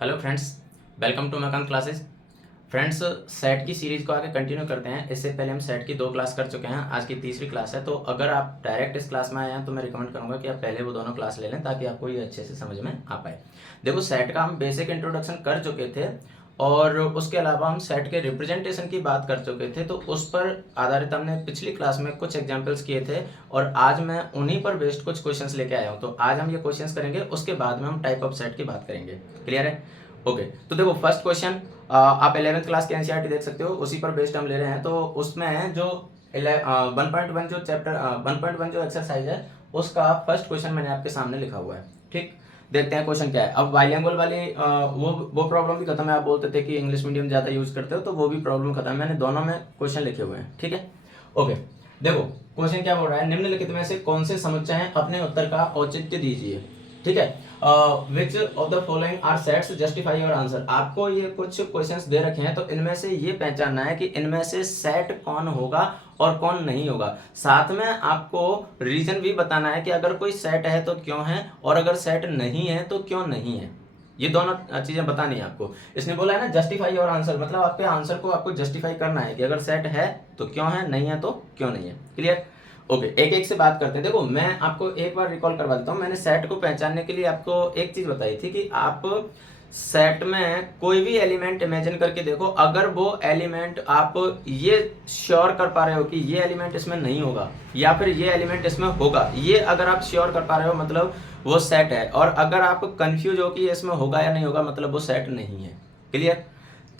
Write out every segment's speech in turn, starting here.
Hello friends, welcome to मकान classes. Friends, set की series को आगे कंटिन्यू करते हैं। इससे पहले हम सेट की 2 क्लास कर चुके हैं, आज की तीसरी क्लास है। तो अगर आप डायरेक्ट इस क्लास में आए हैं तो मैं रिकमेंड करूंगा कि आप पहले वो दोनों क्लास ले लें ताकि आपको ये अच्छे से समझ में आ पाए। देखो, सेट का हम बेसिक इंट्रोडक्शन कर चुके थे और उसके अलावा हम सेट के रिप्रेजेंटेशन की बात कर चुके थे, तो उस पर आधारित हमने पिछली क्लास में कुछ एग्जाम्पल्स किए थे और आज मैं उन्हीं पर बेस्ड कुछ क्वेश्चंस लेके आया हूँ। तो आज हम ये क्वेश्चंस करेंगे, उसके बाद में हम टाइप ऑफ सेट की बात करेंगे। क्लियर है? ओके। तो देखो, फर्स्ट क्वेश्चन आप 11th क्लास के एनसीईआरटी देख सकते हो, उसी पर बेस्ड हम ले रहे हैं। तो उसमें जो 1.1 जो चैप्टर 1.1 जो एक्सरसाइज है उसका फर्स्ट क्वेश्चन मैंने आपके सामने लिखा हुआ है। ठीक, देखते हैं क्वेश्चन क्या है। अब बाइलिंगुअल वाली वो प्रॉब्लम भी खत्म है। आप बोलते थे कि इंग्लिश मीडियम ज़्यादा यूज करते हो, तो वो भी प्रॉब्लम खत्म है। मैंने दोनों में क्वेश्चन लिखे हुए हैं। ठीक है, ओके। देखो, क्वेश्चन क्या बोल रहा है, निम्नलिखित में से कौन से समुच्चय हैं, अपने उत्तर का औचित्य दीजिए। ठीक है, which of the following are sets, justify your answer. आपको ये कुछ क्वेश्चंस दे रखे हैं, तो इनमें से ये पहचानना है कि इनमें से सेट कौन होगा और कौन नहीं होगा। साथ में आपको रीजन भी बताना है कि अगर कोई सेट है तो क्यों है और अगर सेट नहीं है तो क्यों नहीं है। ये दोनों चीजें बतानी है आपको। इसने बोला है ना जस्टिफाई योर आंसर, मतलब आपके आंसर को आपको जस्टिफाई करना है कि अगर सेट है तो क्यों है, नहीं है तो क्यों नहीं है। क्लियर? ओके, एक एक से बात करते हैं। देखो, मैं आपको एक बार रिकॉल करवा देता हूँ। मैंने सेट को पहचानने के लिए आपको एक चीज बताई थी कि आप सेट में कोई भी एलिमेंट इमेजिन करके देखो, अगर वो एलिमेंट आप ये श्योर कर पा रहे हो कि ये एलिमेंट इसमें नहीं होगा या फिर ये एलिमेंट इसमें होगा, ये अगर आप श्योर कर पा रहे हो मतलब वो सेट है। और अगर आप कंफ्यूज हो कि ये इसमें होगा या नहीं होगा, मतलब वो सेट नहीं है। क्लियर?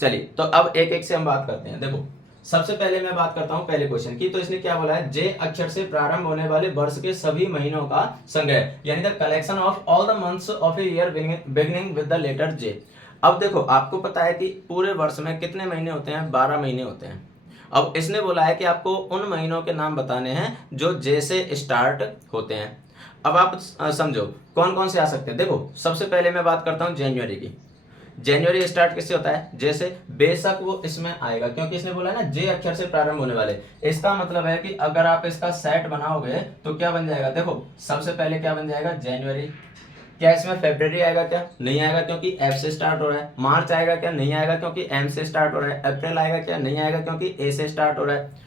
चलिए, तो अब एक एक से हम बात करते हैं। देखो, सबसे पहले मैं बात करता हूं पहले क्वेश्चन की। तो इसने क्या बोला है, जे अक्षर से प्रारंभ होने वाले वर्ष के सभी महीनों का संग्रह, यानी the collection of all the months of a year beginning with the letter J. अब देखो, आपको पता है कि पूरे वर्ष में कितने महीने होते हैं, 12 महीने होते हैं। अब इसने बोला है कि आपको उन महीनों के नाम बताने हैं जो जे से स्टार्ट होते हैं। अब आप समझो कौन कौन से आ सकते हैं। देखो, सबसे पहले मैं बात करता हूं जनवरी की। जनवरी स्टार्ट किससे होता है, जे से। बेशक वो इसमें आएगा क्योंकि इसने बोला है ना जे अक्षर से प्रारंभ होने वाले। इसका मतलब है कि अगर आप इसका सेट बनाओगे तो क्या बन जाएगा। देखो, सबसे पहले क्या बन जाएगा, जनवरी। क्या इसमें फेब्रवरी आएगा, क्या नहीं आएगा क्योंकि एफ से स्टार्ट हो रहा है। मार्च आएगा क्या, नहीं आएगा क्योंकि एम से स्टार्ट हो रहा है। अप्रैल आएगा क्या, नहीं आएगा क्योंकि ए से स्टार्ट हो रहा है।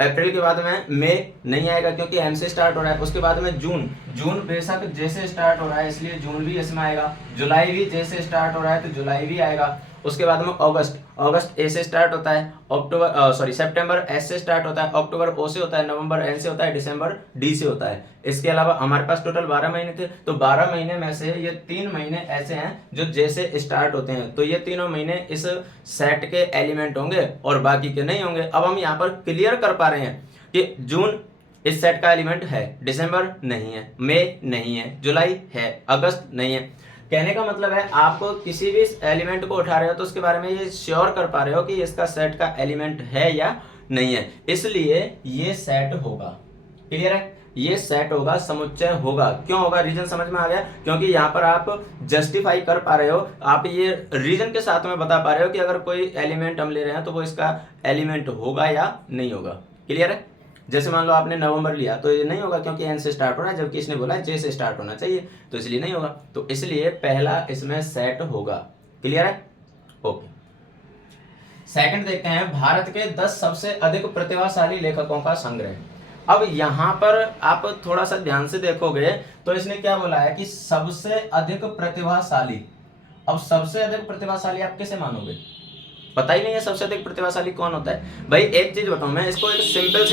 अप्रैल के बाद में मई नहीं आएगा क्योंकि एम से स्टार्ट हो रहा है। उसके बाद में जून, जून बेशक जे से स्टार्ट हो रहा है इसलिए जून भी इसमें आएगा। जुलाई भी जे से स्टार्ट हो रहा है तो जुलाई भी आएगा। उसके बाद में अगस्त, अगस्त ए से स्टार्ट होता है। अक्टूबर सितंबर एस से स्टार्ट होता है। अक्टूबर ओ से होता है। नवंबर एन से होता है। दिसंबर डी से होता है। इसके अलावा हमारे पास टोटल 12 महीने थे, तो 12 महीने में से ये 3 महीने ऐसे हैं जो जे से स्टार्ट होते हैं, तो ये तीनों महीने इस सेट के एलिमेंट होंगे और बाकी के नहीं होंगे। अब हम यहाँ पर क्लियर कर पा रहे हैं कि जून इस सेट का एलिमेंट है, दिसंबर नहीं है, मई नहीं है, जुलाई है, अगस्त नहीं है। कहने का मतलब है आप किसी भी एलिमेंट को उठा रहे हो तो उसके बारे में ये श्योर कर पा रहे हो कि इसका सेट का एलिमेंट है या नहीं है, इसलिए ये सेट होगा। क्लियर है? ये सेट होगा, समुच्चय होगा। क्यों होगा, रीजन समझ में आ गया। क्योंकि यहाँ पर आप जस्टिफाई कर पा रहे हो, आप ये रीजन के साथ में बता पा रहे हो कि अगर कोई एलिमेंट हम ले रहे हैं तो वो इसका एलिमेंट होगा या नहीं होगा। क्लियर है? जैसे मान लो आपने नवंबर लिया तो ये नहीं होगा क्योंकि एन से स्टार्ट हो रहा है, जबकि इसने बोला जे से स्टार्ट होना चाहिए, तो इसलिए नहीं होगा। तो इसलिए पहला इसमें सेट होगा। क्लियर है? ओके। सेकंड देखते हैं, भारत के 10 सबसे अधिक प्रतिभाशाली लेखकों का संग्रह। अब यहां पर आप थोड़ा सा ध्यान से देखोगे तो इसने क्या बोला है कि सबसे अधिक प्रतिभाशाली। अब सबसे अधिक प्रतिभाशाली आप कैसे मानोगे, पता ही नहीं है सबसे अधिक प्रतिभाशाली कौन होता है। भाई एक चीज बताऊं, मैं इसको एक सिंपल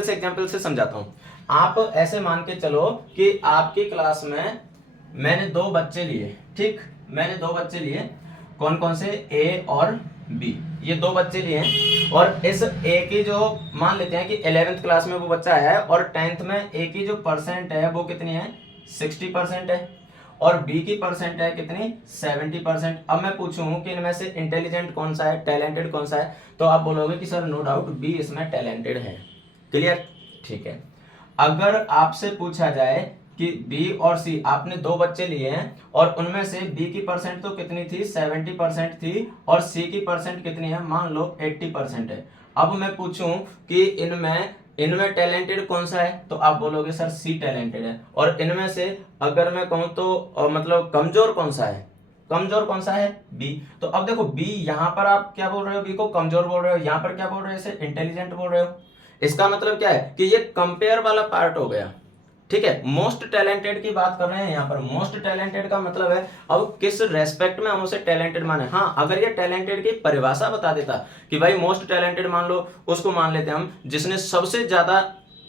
से एग्जांपल से समझाता हूं। आप ऐसे मान के चलो कि आपकी क्लास में मैंने 2 बच्चे लिए। ठीक, मैंने 2 बच्चे लिए। कौन कौन से, ए और बी, ये 2 बच्चे लिए हैं। और इस ए की जो मान लेते हैं कि 11th क्लास में वो बच्चा है और 10th में ए की जो परसेंट है वो कितनी है, 60% है। और बी की परसेंट है कितनी, 70%। अब मैं पूछूं कि इनमें से इंटेलिजेंट कौन सा है, टैलेंटेड कौन सा है, तो आप बोलोगे कि सर नो डाउट बी इसमें टैलेंटेड है। क्लियर? ठीक है। अगर आपसे पूछा जाए कि बी और सी, आपने 2 बच्चे लिए हैं और उनमें से बी की परसेंट तो कितनी थी, 70% थी, और सी की परसेंट कितनी है, मान लो 80% है। अब मैं पूछूं कि इनमें इनमें टैलेंटेड कौन सा है, तो आप बोलोगे सर सी टैलेंटेड है। और इनमें से अगर मैं कहूं तो मतलब कमजोर कौन सा है, कमजोर कौन सा है? बी। तो अब देखो बी, यहां पर आप क्या बोल रहे हो? बी को कमजोर बोल रहे हो, यहां पर क्या बोल रहे हो? इसे इंटेलिजेंट बोल रहे हो। इसका मतलब क्या है कि ये कंपेयर वाला पार्ट हो गया, ठीक है। मोस्ट टैलेंटेड की बात कर रहे हैं यहाँ पर। मोस्ट टैलेंटेड का मतलब है अब किस रेस्पेक्ट में हम उसे टैलेंटेड माने। हाँ, अगर ये टैलेंटेड की परिभाषा बता देता कि भाई मोस्ट टैलेंटेड मान लो, उसको मान लेते हम जिसने सबसे ज्यादा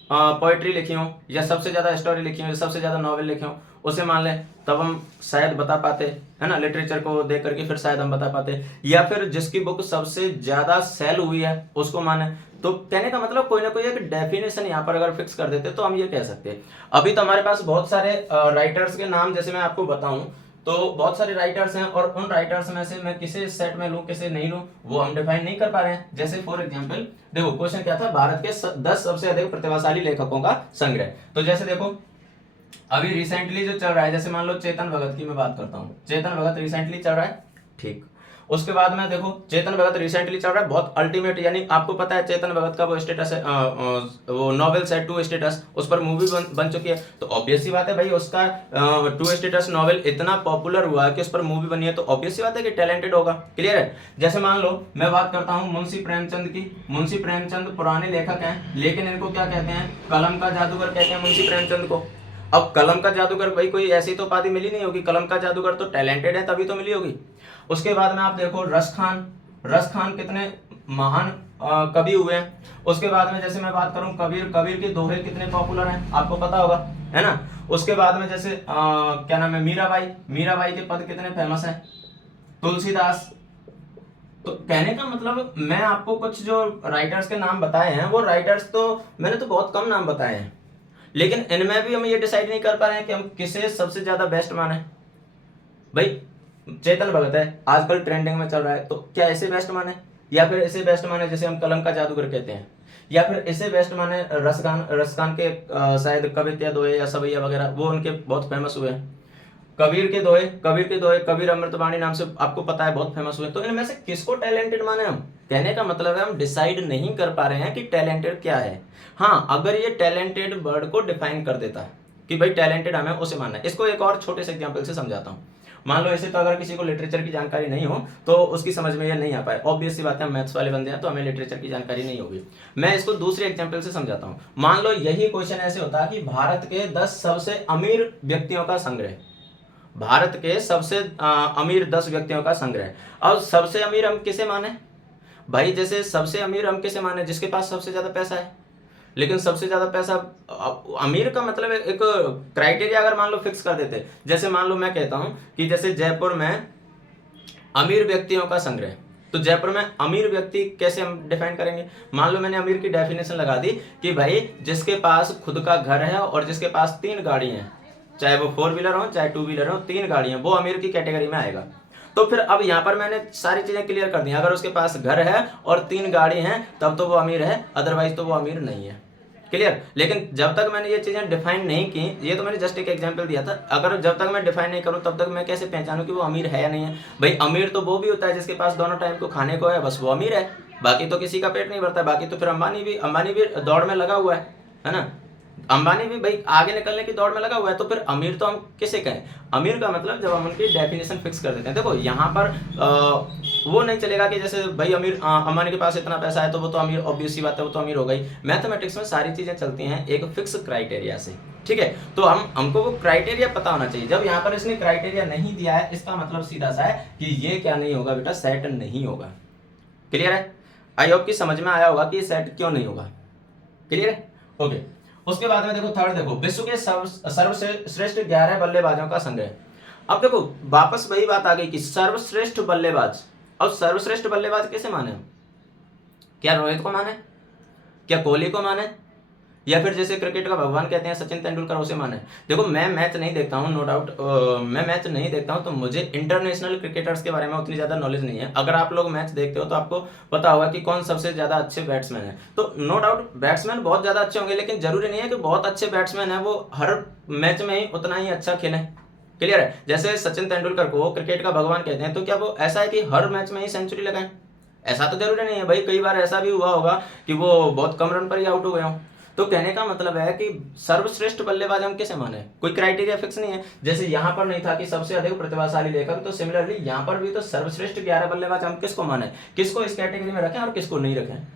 पोइट्री लिखी हो, या सबसे ज्यादा स्टोरी लिखी हो, या सबसे ज्यादा नॉवेल लिखे हो, उसे मान लें, तब हम शायद बता पाते, है ना। लिटरेचर को देख करके फिर शायद हम बता पाते। या फिर जिसकी बुक सबसे ज्यादा सेल हुई है उसको माने। तो कहने का मतलब कोई ना कोई एक डेफिनेशन यहाँ पर अगर फिक्स कर देते तो हम ये कह सकते हैं। अभी तो हमारे पास बहुत सारे राइटर्स के नाम जैसे मैं आपको बताऊं तो बहुत सारे राइटर्स हैं, और उन राइटर्स में से मैं किसे सेट में लूं किसे नहीं लूं वो हम डिफाइन नहीं कर पा रहे हैं। जैसे फॉर एग्जांपल देखो, क्वेश्चन क्या था? भारत के 10 सबसे अधिक प्रतिभाशाली लेखकों का संग्रह। तो जैसे देखो अभी रिसेंटली जो चल रहा है, जैसे मान लो चेतन भगत की मैं बात करता हूँ, चेतन भगत रिसेंटली चल रहा है, ठीक। उसके बाद में देखो चेतन भगत रिसेंटली चल रहा है बहुत अल्टीमेट, यानी आपको पता है चेतन भगत का वो स्टेटस है, वो नॉवेल्स है 2 स्टेटस, उस पर मूवी बन चुकी है। तो ऑब्वियस सी बात है भाई, उसका 2 स्टेटस नॉवेल इतना पॉपुलर हुआ है कि उस पर मूवी बनी है, तो ऑब्वियस सी बात है कि टैलेंटेड होगा। क्लियर है। जैसे मान लो मैं बात करता हूँ मुंशी प्रेमचंद की। मुंशी प्रेमचंद पुराने लेखक हैं, लेकिन इनको क्या कहते हैं? कलम का जादूगर कहते हैं मुंशी प्रेमचंद को। अब कलम का जादूगर भाई कोई ऐसी तो उपाधि मिली नहीं होगी, कलम का जादूगर तो टैलेंटेड है तभी तो मिली होगी। उसके बाद में आप देखो रस खान, रस खान कितने महान कवि हुए हैं। उसके बाद में जैसे मैं बात करूं कबीर, कबीर के दोहे कितने पॉपुलर हैं आपको पता होगा, है ना। उसके बाद में जैसे क्या नाम है, मीराबाई, मीराबाई के पद कितने फेमस हैं। तुलसीदास। तो कहने का मतलब मैं आपको कुछ जो राइटर्स के नाम बताए हैं वो राइटर्स तो मैंने तो बहुत कम नाम बताए हैं, लेकिन इनमें भी हम ये डिसाइड नहीं कर पा रहे हैं कि हम किसे सबसे ज्यादा बेस्ट माने। भाई चेतन भगत है, आजकल ट्रेंडिंग में चल रहा है, तो क्या इसे बेस्ट माने, या फिर इसे बेस्ट माने जैसे हम कलम का जादूगर कहते हैं, या फिर इसे बेस्ट माने रसखान, रसखान के शायद कविता दोहे या सवैया वगैरह वो उनके बहुत फेमस हुए हैं। कबीर के दोहे, कबीर के दोहे, कबीर अमृतवाणी नाम से आपको पता है बहुत फेमस हुए। तो इनमें से किसको टैलेंटेड माने हम? कहने का मतलब है हम डिसाइड नहीं कर पा रहे हैं कि टैलेंटेड क्या है। हाँ, अगर ये टैलेंटेड वर्ड को डिफाइन कर देता है कि भाई टैलेंटेड हमें उसे मानना है। इसको एक और छोटे से एग्जांपल से समझाता हूँ। मान लो ऐसे तो अगर किसी को लिटरेचर की जानकारी नहीं हो तो उसकी समझ में ये नहीं आ पाए, ऑब्वियस सी बात है, हम मैथ्स वाले बंदे हैं तो हमें लिटरेचर की जानकारी नहीं होगी। मैं इसको दूसरे एग्जांपल से समझाता हूँ। मान लो यही क्वेश्चन ऐसे होता है कि भारत के 10 सबसे अमीर व्यक्तियों का संग्रह, भारत के सबसे अमीर 10 व्यक्तियों का संग्रह। अब सबसे अमीर हम किसे माने भाई? जैसे सबसे अमीर हम किसे माने? जिसके पास सबसे ज्यादा पैसा है। लेकिन सबसे ज्यादा पैसा, अमीर का मतलब एक क्राइटेरिया अगर मान लो फिक्स कर देते, जैसे मान लो मैं कहता हूं कि जैसे जयपुर में अमीर व्यक्तियों का संग्रह, तो जयपुर में अमीर व्यक्ति कैसे हम डिफाइन करेंगे? मान लो मैंने अमीर की डेफिनेशन लगा दी कि भाई जिसके पास खुद का घर है और जिसके पास 3 गाड़ी हैं, चाहे वो 4 व्हीलर हो चाहे 2 व्हीलर हो, 3 गाड़ी हैं, वो अमीर की कैटेगरी में आएगा। तो फिर अब यहाँ पर मैंने सारी चीजें क्लियर कर दी, अगर उसके पास घर है और 3 गाड़ी हैं तब तो वो अमीर है, अदरवाइज तो वो अमीर नहीं है। क्लियर। लेकिन जब तक मैंने ये चीजें डिफाइन नहीं की, ये तो मैंने जस्ट एक एग्जांपल दिया था, अगर जब तक मैं डिफाइन नहीं करूं तब तक मैं कैसे पहचानूं कि वो अमीर है या नहीं है? भाई अमीर तो वो भी होता है जिसके पास दोनों टाइम को खाने को है, बस वो अमीर है। बाकी तो किसी का पेट नहीं भरता। बाकी तो फिर अंबानी भी दौड़ में लगा हुआ है ना। अंबानी भी भाई आगे निकलने की दौड़ में लगा हुआ है। तो फिर अमीर तो हम किसे कहें? अमीर का मतलब जब हम उनकी डेफिनेशन फिक्स कर देते हैं। देखो यहाँ पर वो नहीं चलेगा कि जैसे भाई अमीर अंबानी के पास इतना पैसा है तो वो तो अमीर, ऑब्वियस सी बात है वो तो अमीर हो गई। मैथमेटिक्स में सारी चीजें चलती हैं एक फिक्स क्राइटेरिया से, ठीक है। तो हमको वो क्राइटेरिया पता होना चाहिए। जब यहाँ पर इसने क्राइटेरिया नहीं दिया है, इसका मतलब सीधा सा है कि ये क्या नहीं होगा बेटा, सेट नहीं होगा। क्लियर है? आई होप कि समझ में आया होगा कि सेट क्यों नहीं होगा। क्लियर है? ओके। उसके बाद में देखो थर्ड, देखो विश्व के सर्वश्रेष्ठ 11 बल्लेबाजों का संग्रह। अब देखो वापस वही बात आ गई कि सर्वश्रेष्ठ बल्लेबाज। अब सर्वश्रेष्ठ बल्लेबाज किसे माने? क्या रोहित को माने? क्या कोहली को माने? या फिर जैसे क्रिकेट का भगवान कहते हैं सचिन तेंदुलकर, उसे माने? देखो मैं मैच नहीं देखता हूँ, नो डाउट मैं मैच नहीं देखता हूँ, तो मुझे इंटरनेशनल क्रिकेटर्स के बारे में उतनी ज़्यादा नॉलेज नहीं है। अगर आप लोग मैच देखते हो तो आपको पता होगा कि कौन सबसे ज़्यादा अच्छे बैट्समैन है। तो नो डाउट बैट्समैन बहुत ज़्यादा अच्छे होंगे, लेकिन जरूरी नहीं है कि बहुत अच्छे बैट्समैन है वो हर मैच में ही उतना ही अच्छा खेले। क्लियर है? जैसे सचिन तेंदुलकर को क्रिकेट का भगवान कहते हैं, तो क्या वो ऐसा है कि हर मैच में ही सेंचुरी लगाएं? ऐसा तो जरूरी नहीं है भाई। कई बार ऐसा भी हुआ होगा कि वो बहुत कम रन पर ही आउट हो गए हो। तो कहने का मतलब है कि सर्वश्रेष्ठ बल्लेबाज हम किसे माने, कोई क्राइटेरिया फिक्स नहीं है। जैसे यहाँ पर नहीं था कि सबसे अधिक प्रतिभाशाली लेखक, तो सिमिलरली यहाँ पर भी तो सर्वश्रेष्ठ 11 बल्लेबाज हम किसको माने, किसको इस कैटेगरी में रखें और किसको नहीं रखें,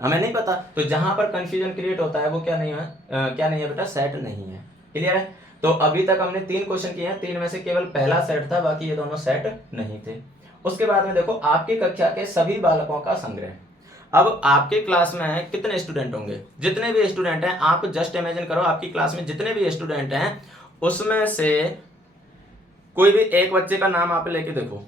हमें नहीं पता। तो जहां पर कंफ्यूजन क्रिएट होता है वो क्या नहीं है, क्या नहीं है बेटा, सेट नहीं है। क्लियर है। तो अभी तक हमने 3 क्वेश्चन किए हैं, 3 में से केवल पहला सेट था, बाकी ये दोनों सेट नहीं थे। उसके बाद में देखो आपकी कक्षा के सभी बालकों का संग्रह। अब आपके क्लास में कितने स्टूडेंट होंगे, जितने भी स्टूडेंट हैं आप जस्ट इमेजिन करो, आपकी क्लास में जितने भी स्टूडेंट हैं उसमें से कोई भी एक बच्चे का नाम आप लेके देखो,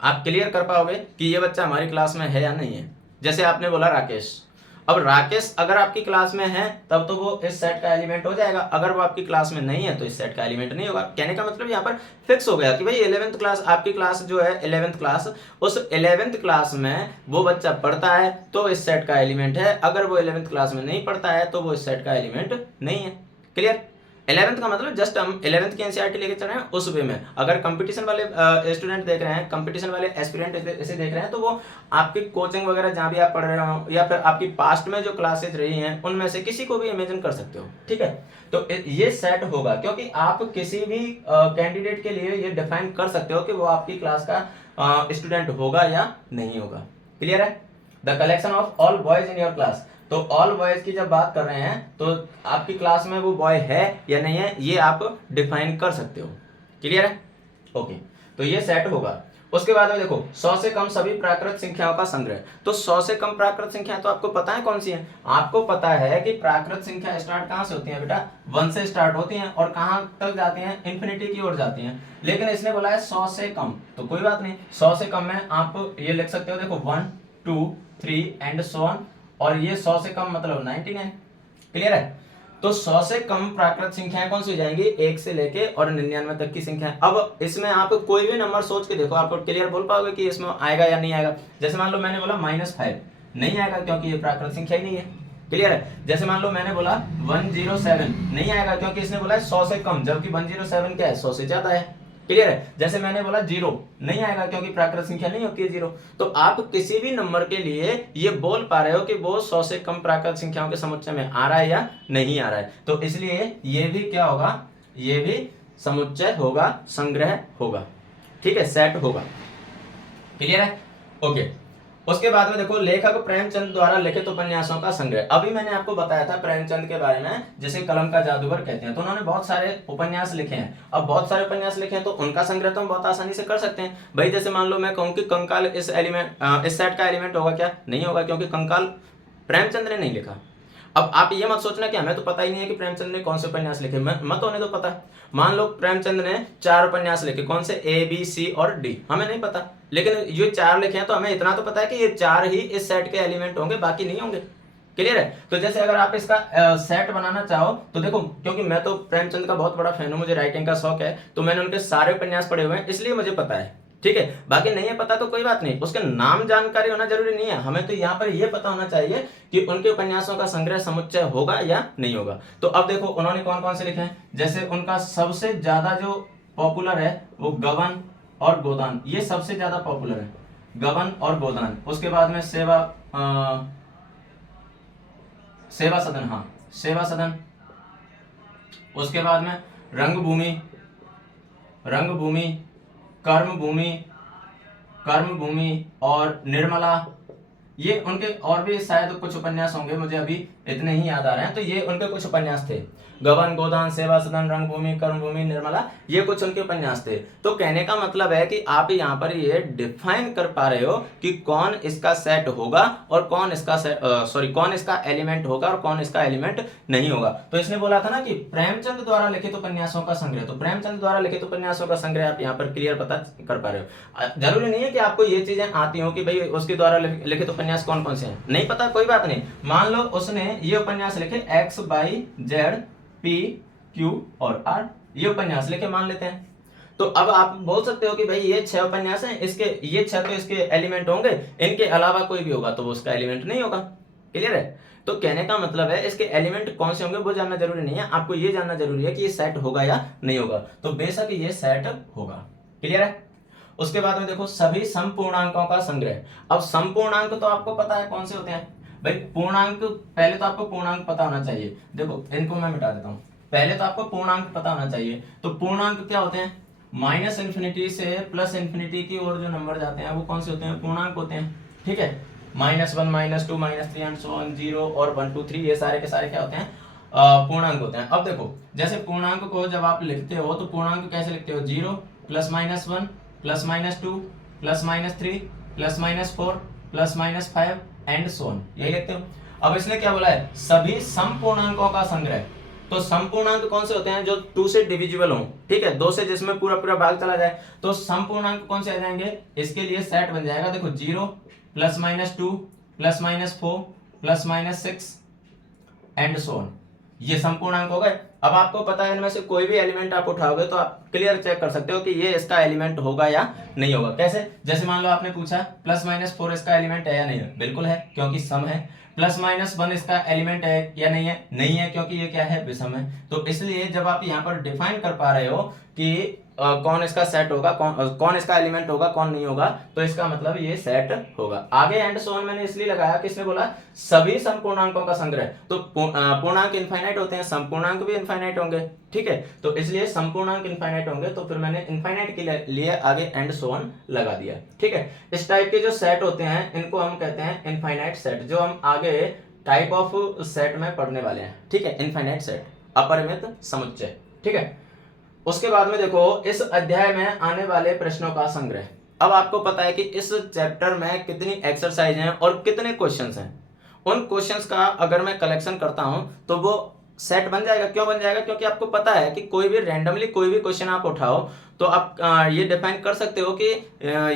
आप क्लियर कर पाओगे कि ये बच्चा हमारी क्लास में है या नहीं है। जैसे आपने बोला राकेश, अब राकेश अगर आपकी क्लास में है तब तो वो इस सेट का एलिमेंट हो जाएगा, अगर वो आपकी क्लास में नहीं है तो इस सेट का एलिमेंट नहीं होगा। कहने का मतलब यहाँ पर फिक्स हो गया कि भाई 11th क्लास, आपकी क्लास जो है 11th क्लास, उस 11th क्लास में वो बच्चा पढ़ता है तो इस सेट का एलिमेंट है, अगर वो 11th क्लास में नहीं पढ़ता है तो वो इस सेट का एलिमेंट नहीं है। क्लियर। 11th का मतलब जस्ट हम 11th की एनसीईआरटी लेके चल रहे हैं उस वे में। अगर कंपटीशन वाले स्टूडेंट देख रहे हैं, कंपटीशन वाले एस्पिरेंट इसे देख रहे हैं, तो वो आपकी कोचिंग वगैरह जहाँ भी आप पढ़ रहे हो या फिर आपकी पास्ट में जो क्लासेज रही हैं उनमें से किसी को भी इमेजिन कर सकते हो। ठीक है, तो ये सेट होगा क्योंकि आप किसी भी कैंडिडेट के लिए ये डिफाइन कर सकते हो कि वो आपकी क्लास का स्टूडेंट होगा या नहीं होगा। क्लियर है। The collection of all boys in your class, तो ऑल बॉयज की जब बात कर रहे हैं तो आपकी क्लास में वो बॉय है या नहीं है ये आप डिफाइन कर सकते हो। क्लियर है। ओके, तो ये सेट होगा। उसके बाद में देखो 100 से कम सभी प्राकृत संख्याओं का संग्रह। तो 100 से कम प्राकृत संख्याएं तो आपको पता है कौन सी है, आपको पता है कि प्राकृत संख्या स्टार्ट कहां से होती है बेटा, 1 से स्टार्ट होती हैं और कहां तक जाती हैं, इंफिनिटी की ओर जाती हैं। लेकिन इसने बोला है 100 से कम, तो कोई बात नहीं, 100 से कम में आप ये लिख सकते हो, देखो 1 2 3 एंड सो ऑन, और ये 100 से कम मतलब 99। क्लियर है। तो 100 से कम प्राकृत संख्याएं कौन सी हो जाएंगी, 1 से लेके और 99 तक की संख्याएं। अब इसमें आप कोई भी नंबर सोच के देखो, आपको क्लियर बोल पाओगे कि इसमें आएगा या नहीं आएगा। जैसे मान लो मैंने बोला -5, नहीं आएगा क्योंकि ये प्राकृत संख्या ही नहीं है। क्लियर है। जैसे मान लो मैंने बोला 107, नहीं आएगा क्योंकि इसने बोला है 100 से कम, जबकि 107 क्या है, 100 से ज्यादा है। क्लियर है। जैसे मैंने बोला 0, नहीं आएगा क्योंकि प्राकृत संख्या नहीं होती है 0। तो आप किसी भी नंबर के लिए ये बोल पा रहे हो कि वो 100 से कम प्राकृत संख्याओं के समुच्चय में आ रहा है या नहीं आ रहा है। तो इसलिए ये भी क्या होगा, ये भी समुच्चय होगा, संग्रह होगा। ठीक है, सेट होगा। क्लियर है। ओके, उसके बाद में देखो लेखक प्रेमचंद द्वारा लिखित उपन्यासों का संग्रह। अभी मैंने आपको बताया था प्रेमचंद के बारे में, जिसे कलम का जादूगर कहते हैं। तो उन्होंने बहुत सारे उपन्यास लिखे हैं। अब बहुत सारे उपन्यास लिखे हैं तो उनका संग्रह तो हम बहुत आसानी से कर सकते हैं भाई। जैसे मान लो मैं कहूं कि कंकाल इस सेट का एलिमेंट होगा क्या, नहीं होगा क्योंकि कंकाल प्रेमचंद ने नहीं लिखा। अब आप ये मत सोचना कि हमें तो पता ही नहीं है कि प्रेमचंद ने कौन से उपन्यास लिखे, मत होने तो पता। मान लो प्रेमचंद ने 4 उपन्यास लिखे, कौन से, A B C और D, हमें नहीं पता, लेकिन ये 4 लिखे हैं तो हमें इतना तो पता है कि ये 4 ही इस सेट के एलिमेंट होंगे, बाकी नहीं होंगे। क्लियर है। तो जैसे अगर आप इसका सेट बनाना चाहो तो देखो, क्योंकि मैं तो प्रेमचंद का बहुत बड़ा फैन हूं, मुझे राइटिंग का शौक है, तो मैंने उनके सारे उपन्यास पढ़े हुए हैं, इसलिए मुझे पता है। ठीक है, बाकी नहीं है पता तो कोई बात नहीं, उसके नाम जानकारी होना जरूरी नहीं है, हमें तो यहाँ पर यह पता होना चाहिए कि उनके उपन्यासों का संग्रह समुच्चय होगा या नहीं होगा। तो अब देखो उन्होंने कौन कौन से लिखे हैं। जैसे उनका सबसे ज्यादा जो पॉपुलर है वो गबन और गोदान, ये सबसे ज्यादा पॉपुलर है, गबन और गोदान। उसके बाद में सेवा सदन, हाँ सेवा सदन। उसके बाद में रंगभूमि, कर्मभूमि और निर्मला, ये उनके और भी शायद कुछ उपन्यास होंगे, मुझे अभी इतने ही याद आ रहे हैं। तो ये उनके कुछ उपन्यास थे, गबन, गोदान, सेवा सदन, रंगभूमि, कर्मभूमि, निर्मला, ये कुछ उनके उपन्यास थे। तो कहने का मतलब है कि आप यहाँ पर ये डिफाइन कर पा रहे हो कि कौन इसका सेट होगा और कौन इसका कौन इसका एलिमेंट होगा और कौन इसका एलिमेंट नहीं होगा। तो इसने बोला था ना कि प्रेमचंद द्वारा लिखित उपन्यासों का संग्रह, तो प्रेमचंद द्वारा लिखित उपन्यासों का संग्रह आप यहाँ पर क्लियर पता कर पा रहे हो। जरूरी नहीं है कि आपको ये चीजें आती हो कि भाई उसके द्वारा लिखित उपन्यास कौन कौन से हैं, नहीं पता कोई बात नहीं। मान लो उसने ये उपन्यास लिखे X Y Z P Q और R, ये उपन्यास लिखे मान लेते हैं। तो अब आप बोल सकते हो कि भाई ये 6 उपन्यास हैं, इसके ये 6 तो इसके एलिमेंट होंगे, इनके अलावा कोई भी होगा तो वो उसका एलिमेंट नहीं होगा। क्लियर है। तो कहने का मतलब है इसके एलिमेंट कौन से होंगे वो जानना जरूरी नहीं है, आपको ये जानना जरूरी है कि ये सेट होगा या नहीं होगा। तो बेशक ये सेट होगा। क्लियर है। उसके बाद में देखो सभी संपूर्णांकों का संग्रह। अब संपूर्णांक तो आपको पता है कौन से होते हैं, भाई पूर्णांक, पहले तो आपको पूर्णांक पता होना चाहिए। देखो इनको मैं मिटा देता हूँ। पहले तो आपको पूर्णांक पता होना चाहिए। तो पूर्णांक क्या होते हैं? माइनस इन्फिनिटी से प्लस इन्फिनिटी की ओर जो नंबर जाते हैं वो कौन से होते हैं? पूर्णांक होते हैं। ठीक है, -1 -2 -3 एंड सो ऑन, 0 और 1 2 3 ये सारे के सारे क्या होते हैं? पूर्णांक होते हैं। अब देखो जैसे पूर्णांक को जब आप लिखते हो तो पूर्णांक कैसे लिखते हो? 0 +-1 +-2 +-3 +-4 +-5 एंड सो ऑन, यही लिखते हो। अब इसने क्या बोला है? सभी सम पूर्णांकों का संग्रह। तो सम पूर्णांक कौन से होते हैं? जो 2 से डिविजिबल हो, ठीक है, 2 से जिसमें पूरा पूरा भाग चला जाए। तो सम पूर्णांक कौन से आ जाएंगे? इसके लिए सेट बन जाएगा, देखो 0 +-2 +-4 +-6 एंड सो ऑन, ये सम पूर्णांक हो गए। अब आपको पता है इनमें से कोई भी एलिमेंट आप उठाओगे तो आप क्लियर चेक कर सकते हो कि ये इसका एलिमेंट होगा या नहीं होगा। कैसे? जैसे मान लो आपने पूछा +-4 इसका एलिमेंट है या नहीं है? बिल्कुल है, क्योंकि सम है। +-1 इसका एलिमेंट है या नहीं है? नहीं है, क्योंकि ये क्या है? विषम है। तो इसलिए जब आप यहाँ पर डिफाइन कर पा रहे हो कि कौन इसका सेट होगा, कौन इसका एलिमेंट होगा, कौन नहीं होगा, तो इसका मतलब ये सेट होगा। आगे एंड सो ऑन मैंने इसलिए लगाया, किसने बोला? सभी समपूर्णांकों का संग्रह। तो पूर्णांक इनफाइनाइट होते हैं, समपूर्णांक भी इनफाइनाइट होंगे, ठीक है, तो इसलिए समपूर्णांक इनफाइनाइट होंगे, तो फिर मैंने इनफाइनाइट के लिए आगे एंड सो ऑन लगा दिया। ठीक है, इस टाइप के जो सेट होते हैं इनको हम कहते हैं इनफाइनाइट सेट, जो हम आगे टाइप ऑफ सेट में पढ़ने वाले हैं। ठीक है, इनफाइनाइट सेट, अपरिमित समुच्चय। ठीक है, उसके बाद में देखो इस अध्याय में आने वाले प्रश्नों का संग्रह। अब आपको पता है कि इस चैप्टर में कितनी एक्सरसाइज हैं और कितने क्वेश्चंस हैं। उन क्वेश्चंस का अगर मैं कलेक्शन करता हूं तो वो सेट बन जाएगा। क्यों बन जाएगा? क्योंकि आपको पता है कि कोई भी रैंडमली कोई भी क्वेश्चन आप उठाओ तो आप ये डिफाइन कर सकते हो कि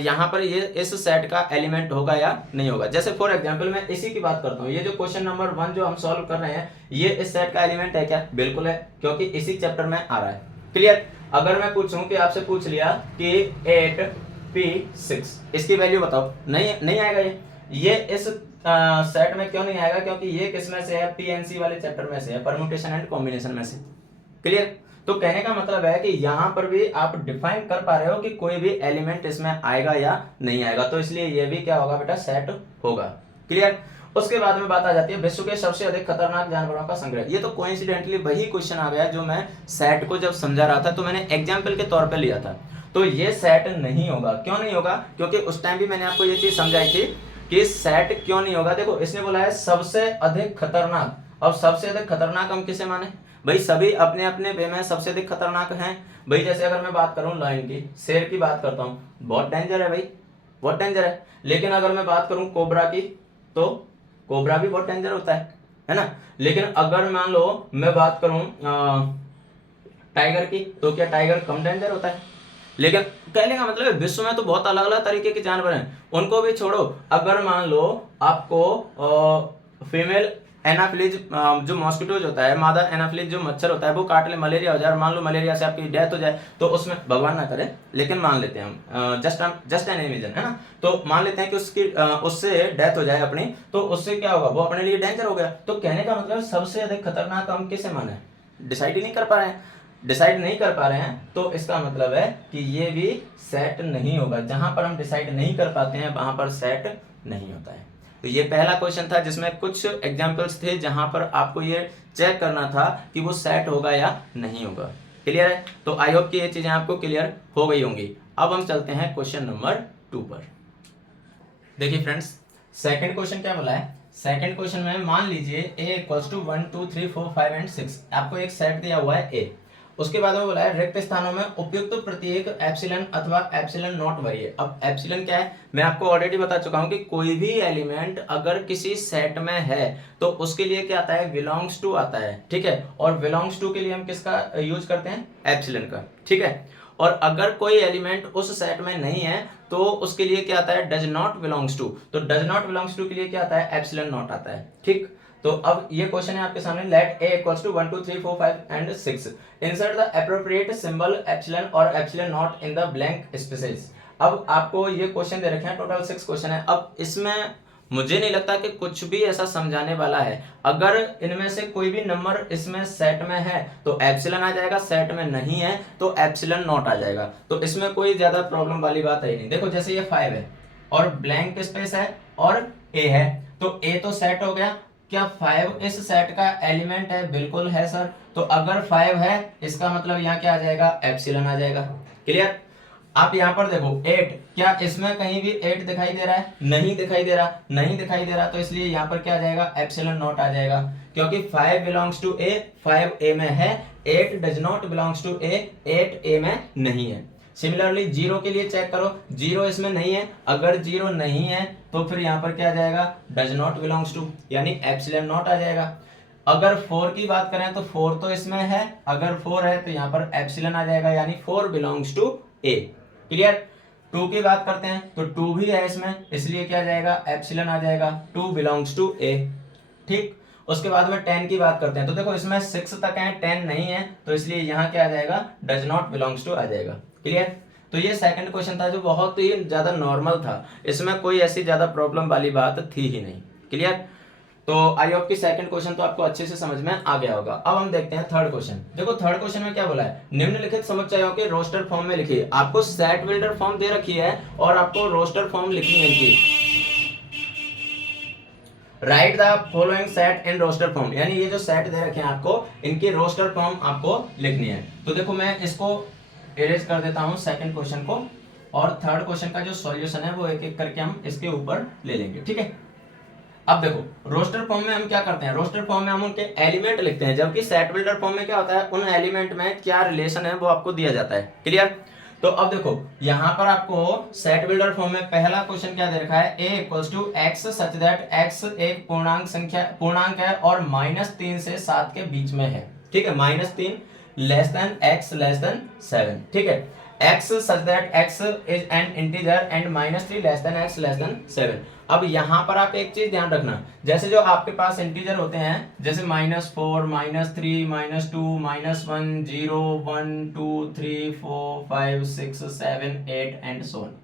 यहाँ पर ये इस सेट का एलिमेंट होगा या नहीं होगा। जैसे फॉर एग्जांपल मैं इसी की बात करता हूँ, ये जो क्वेश्चन नंबर 1 जो हम सॉल्व कर रहे हैं, ये इस सेट का एलिमेंट है क्या? बिल्कुल है, क्योंकि इसी चैप्टर में आ रहा है। क्लियर? अगर मैं पूछूं कि आपसे पूछ लिया कि 8p6 इसकी वैल्यू बताओ, नहीं आएगा। ये इस सेट में क्यों नहीं आएगा? क्योंकि ये किस में से है? पीएनसी वाले चैप्टर में से है, परम्यूटेशन एंड कॉम्बिनेशन में से। क्लियर? तो कहने का मतलब है कि यहां पर भी आप डिफाइन कर पा रहे हो कि कोई भी एलिमेंट इसमें आएगा या नहीं आएगा, तो इसलिए ये भी क्या होगा बेटा? सेट होगा। क्लियर? उसके बाद में बात आ जाती है विश्व के सबसे अधिक खतरनाक जानवरों का संग्रह। ये तो कोइंसिडेंटली वही क्वेश्चन आ गया जो मैं सेट को जब समझा रहा था तो मैंने एग्जाम्पल के तौर पे लिया था। तो ये सेट नहीं होगा। क्यों नहीं होगा? क्योंकि उस टाइम भी मैंने आपको ये चीज समझाई थी कि सेट क्यों नहीं होगा। देखो इसने बोला है सबसे अधिक खतरनाक। अब सबसे अधिक खतरनाक हम किसे माने? भाई सभी अपने अपने वे में सबसे अधिक खतरनाक हैं। भाई जैसे अगर मैं बात करूं लायन की, शेर की बात करता हूं, बहुत डेंजर है भाई, बहुत डेंजर है। लेकिन अगर मैं बात करूं कोबरा की, तो कोबरा भी बहुत डेंजर होता है ना। लेकिन अगर मान लो मैं बात करूं टाइगर की, तो क्या टाइगर कम डेंजर होता है? लेकिन कहने का मतलब है विश्व में तो बहुत अलग अलग तरीके के जानवर हैं, उनको भी छोड़ो। अगर मान लो आपको फीमेल एनाफिलीज जो मॉस्किटोज होता है, मादा एनाफिलीज जो मच्छर होता है, वो काट ले, मलेरिया हो जाए, और मान लो मलेरिया से आपकी डेथ हो जाए, तो उसमें भगवान ना करे, लेकिन मान लेते हैं हम जस्ट एन इमेजिन, है ना। तो मान लेते हैं कि उसकी उससे डेथ हो जाए अपनी, तो उससे क्या होगा? वो अपने लिए डेंजर हो गया। तो कहने का मतलब सबसे अधिक खतरनाक हम किसे माने? डिसाइड ही नहीं कर पा रहे हैं। डिसाइड नहीं कर पा रहे हैं तो इसका मतलब है कि ये भी सेट नहीं होगा। जहां पर हम डिसाइड नहीं कर पाते हैं वहां पर सेट नहीं होता है। तो ये पहला क्वेश्चन था जिसमें कुछ एग्जांपल्स थे जहां पर आपको ये चेक करना था कि वो सेट होगा या नहीं होगा। क्लियर है? तो आई होप कि ये चीजें आपको क्लियर हो गई होंगी। अब हम चलते हैं क्वेश्चन नंबर 2 पर। देखिए फ्रेंड्स, सेकंड क्वेश्चन क्या बोला है? सेकंड क्वेश्चन में मान लीजिए a = 1 2 3 4 5 एंड 6, आपको एक सेट दिया हुआ है A। उसके बाद में बोला है रिक्त स्थानों में उपयुक्त प्रत्येक एप्सिलॉन अथवा एप्सिलॉन नॉट भरिए। अब एप्सिलॉन क्या है? मैं आपको ऑलरेडी बता चुका हूं कि कोई भी एलिमेंट अगर किसी सेट में है तो उसके लिए क्या आता है? बिलोंग्स टू आता है। ठीक है, और बिलोंग्स टू के लिए हम किसका यूज करते हैं? एप्सिलॉन का। ठीक है, और अगर कोई एलिमेंट उस सेट में नहीं है तो उसके लिए क्या आता है? Does not belongs to. तो डज नॉट बिलोंग्स टू के लिए क्या आता है? एप्सिलॉन नॉट आता है। ठीक, तो अब ये क्वेश्चन है आपके सामने, let a = 1 2 3 4 5 and 6, insert the appropriate symbol epsilon और epsilon not in the blank spaces. अब आपको ये क्वेश्चन दे रखे हैं, टोटल 6 क्वेश्चन है। अब इसमें मुझे नहीं लगता कि कुछ भी ऐसा समझाने वाला है। अगर इनमें से कोई भी नंबर इसमें सेट में है तो एप्सिलॉन आ जाएगा, सेट में नहीं है तो एप्सिलॉन नॉट आ जाएगा। तो इसमें कोई ज्यादा प्रॉब्लम वाली बात है नहीं। देखो जैसे ये 5 है और ब्लैंक स्पेस है और ए है, तो ए तो सेट हो गया। क्या 5 इस सेट का एलिमेंट है? बिल्कुल है सर। तो अगर 5 है इसका मतलब यहाँ क्या आ जाएगा? एप्सिलॉन आ जाएगा। क्लियर? आप यहाँ पर देखो 8, क्या इसमें कहीं भी 8 दिखाई दे रहा है? नहीं दिखाई दे रहा, नहीं दिखाई दे रहा, तो इसलिए यहाँ पर क्या आ जाएगा? एप्सिलॉन नॉट आ जाएगा, क्योंकि 5 बिलोंग्स टू ए, 5 ए में है, 8 डज नॉट बिलोंग्स टू ए, 8 ए में नहीं है। सिमिलरली 0 के लिए चेक करो, 0 इसमें नहीं है, अगर 0 नहीं है तो फिर यहाँ पर क्या आ जाएगा? डज नॉट बिलोंग्स टू, यानी एप्सिलॉन नॉट आ जाएगा। अगर 4 की बात करें तो 4 तो इसमें है, अगर 4 है तो यहाँ पर एप्सिलॉन आ जाएगा, यानी 4 बिलोंग्स टू ए। क्लियर? 2 की बात करते हैं तो 2 भी है इसमें, इसलिए क्या आ जाएगा? एप्सिलॉन आ जाएगा, 2 बिलोंग्स टू ए। ठीक, उसके बाद में 10 की बात करते हैं तो देखो इसमें 6 तक है, 10 नहीं है, तो इसलिए यहाँ क्या आ जाएगा? डज नॉट बिलोंग्स टू आ जाएगा। क्लियर? तो ये सेकंड क्वेश्चन था जो बहुत ही ज्यादा नॉर्मल था, इसमें कोई ऐसी ज्यादा प्रॉब्लम वाली बात थी ही नहीं। क्लियर? तो आई होप कि सेकंड क्वेश्चन तो आपको अच्छे से समझ में आ गया होगा। अब हम देखते हैं थर्ड क्वेश्चन। देखो थर्ड क्वेश्चन में क्या बोला है? निम्नलिखित समुच्चयों के रोस्टर फॉर्म में लिखिए। आपको सेट बिल्डर फॉर्म दे रखी है और आपको रोस्टर फॉर्म लिखनी है इनकी। Write the following set in roster form, यानी ये जो सेट दे रखे हैं आपको, इनकी रोस्टर फॉर्म आपको लिखनी है। तो देखो मैं इसको इरेज कर देता हूं सेकंड क्वेश्चन को, और थर्ड क्वेश्चन का जो सॉल्यूशन है वो एक एक करके हम इसके ऊपर ले लेंगे। ठीक है? अब देखो रोस्टर फॉर्म में हम क्या करते हैं? रोस्टर फॉर्म में हम उनके एलिमेंट लिखते हैं, जबकि सेट बिल्डर फॉर्म में क्या होता है? उन एलिमेंट में क्या रिलेशन है वो आपको दिया जाता है। क्लियर? तो अब देखो यहां पर आपको सेट बिल्डर फॉर्म में पहला क्वेश्चन क्या दे रखा है? a equals to x such that x एक पूर्णांक है और -3 से 7 के बीच में है। ठीक है? -3 less than x less than 7। ठीक है? x such that x is an integer and -3 less than x less than 7। अब यहाँ पर आप एक चीज ध्यान रखना, जैसे जो आपके पास इंटीजर होते हैं, जैसे -4, -3, -2, -1, 0, 1, 2, 3, 4, 5, 6, 7, 8 एंड सो ऑन।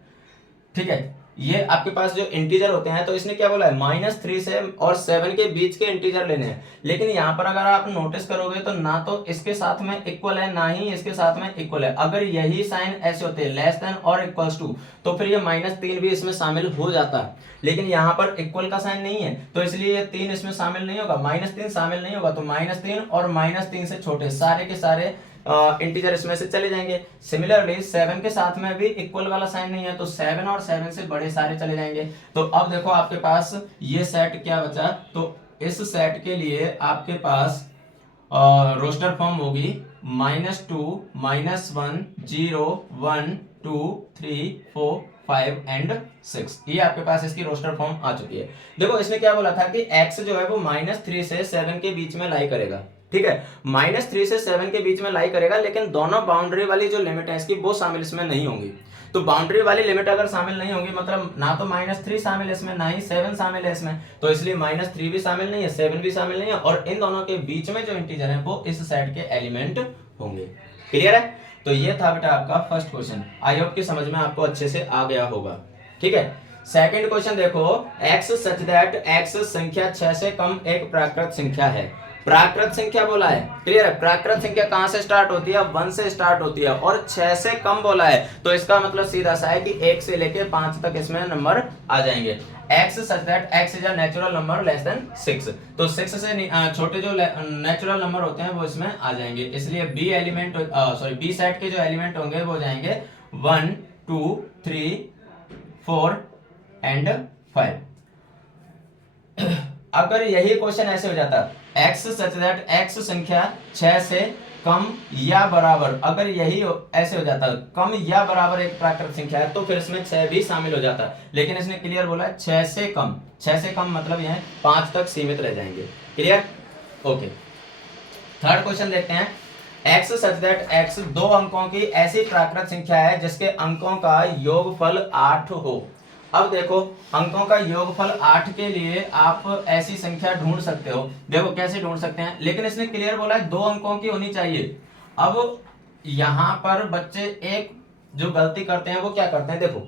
ठीक है? ये आपके पास जो इंटीजर होते हैं, तो इसने क्या बोला है? -3 से और 7 के बीच के इंटीजर लेने हैं। लेकिन यहाँ पर अगर आप नोटिस करोगे तो ना तो इसके साथ में इक्वल है, ना ही इसके साथ में इक्वल है। अगर यही साइन ऐसे होते हैं लेस देन और इक्वल्स टू, तो फिर ये -3 भी इसमें शामिल हो जाता है। लेकिन यहाँ पर इक्वल का साइन नहीं है, तो इसलिए ये 3 इसमें शामिल नहीं होगा, -3 शामिल नहीं होगा, तो -3 और -3 से छोटे सारे के सारे इंटीजर इसमें से चले जाएंगे। सिमिलरली 7 के साथ में भी इक्वल वाला साइन नहीं है, तो 7 और 7 से बड़े सारे चले जाएंगे। तो अब देखो आपके पास ये सेट क्या बचा? तो इस सेट के लिए आपके पास रोस्टर फॉर्म होगी -2, -1, 0, 1, 2, 3, 4, 5 एंड 6। ये आपके पास इसकी रोस्टर फॉर्म आ चुकी है। देखो इसने क्या बोला था कि x जो है वो -3 से 7 के बीच में लाई करेगा। ठीक है? -3 से 7 के बीच में लाई करेगा, लेकिन दोनों बाउंड्री वाली जो लिमिट है इसकी वो शामिल इसमें नहीं होंगी। तो बाउंड्री वाली लिमिट अगर शामिल नहीं होगी, मतलब ना तो -3 शामिल है इसमें, ना ही 7 शामिल है इसमें, तो इसलिए -3 भी शामिल नहीं है, 7 भी शामिल नहीं है, और इन दोनों के बीच में जो इंटीजर है वो इस सेट के एलिमेंट होंगे। क्लियर है? तो ये था बेटा आपका फर्स्ट क्वेश्चन। आई होप कि समझ में आपको अच्छे से आ गया होगा। ठीक है? सेकंड क्वेश्चन देखो, x सच दैट x संख्या 6 से कम एक प्राकृत संख्या है। प्राकृत संख्या बोला है। क्लियर है? प्राकृत संख्या कहां से स्टार्ट होती है? 1 से स्टार्ट होती है, और 6 से कम बोला है, तो इसका मतलब सीधा सा है कि 1 से लेके 5 तक इसमें नंबर आ जाएंगे। x such that x is a natural number less than 6, तो 6 से छोटे जो नेचुरल नंबर होते हैं वो इसमें आ जाएंगे। इसलिए बी सेट के जो एलिमेंट होंगे वो जाएंगे 1, 2, 3, 4 एंड 5। अगर यही क्वेश्चन ऐसे हो जाता, x सच दैट x संख्या 6 से कम या बराबर, अगर यही ऐसे हो जाता कम या बराबर एक प्राकृत संख्या है, तो फिर इसमें 6 भी शामिल हो जाता। लेकिन इसने क्लियर बोला 6 से कम, 6 से कम मतलब यह 5 तक सीमित रह जाएंगे। क्लियर? ओके, थर्ड क्वेश्चन देखते हैं। x सच दैट x 2 अंकों की ऐसी प्राकृत संख्या है जिसके अंकों का योगफल 8 हो। अब देखो अंकों का योगफल 8 के लिए आप ऐसी संख्या ढूंढ सकते हो। देखो कैसे ढूंढ सकते हैं, लेकिन इसने क्लियर बोला है 2 अंकों की होनी चाहिए। अब यहां पर बच्चे एक जो गलती करते हैं वो क्या करते हैं, देखो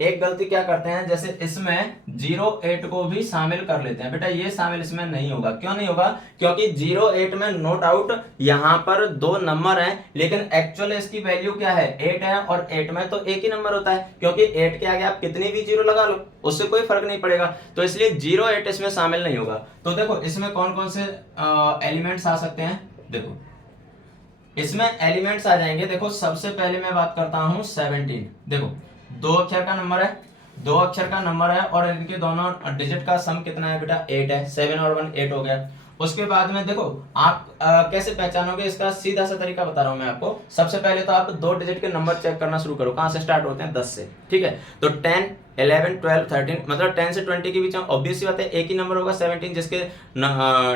एक गलती क्या करते हैं, जैसे इसमें 08 को भी शामिल कर लेते हैं। बेटा ये शामिल इसमें नहीं होगा, क्यों नहीं होगा? क्योंकि 08 में नो डाउट यहां पर दो नंबर हैं, लेकिन एक्चुअल इसकी वैल्यू क्या है, 8 है, और 8 में तो एक ही नंबर होता है, क्योंकि 8 के आगे आप कितनी भी जीरो लगा लो उससे कोई फर्क नहीं पड़ेगा। तो इसलिए 08 इसमें शामिल नहीं होगा। तो देखो इसमें कौन कौन से एलिमेंट्स आ सकते हैं। देखो इसमें एलिमेंट्स आ जाएंगे। देखो सबसे पहले मैं बात करता हूं 17। देखो दो अक्षर का नंबर है, दो अक्षर का नंबर है, और इनके दोनों डिजिट का सम कितना है बेटा, 8 है। 7 और 1 8 हो गया। उसके बाद में देखो आप कैसे पहचानोगे, इसका सीधा सा तरीका बता रहा हूं मैं आपको। सबसे पहले तो आप दो डिजिट के नंबर चेक करना शुरू करो। कहां से स्टार्ट होते हैं, 10 से। ठीक है, तो 10 11 12 13, मतलब 10 से 20 के बीच में ऑब्वियस सी बात है एक ही नंबर होगा 17, जिसके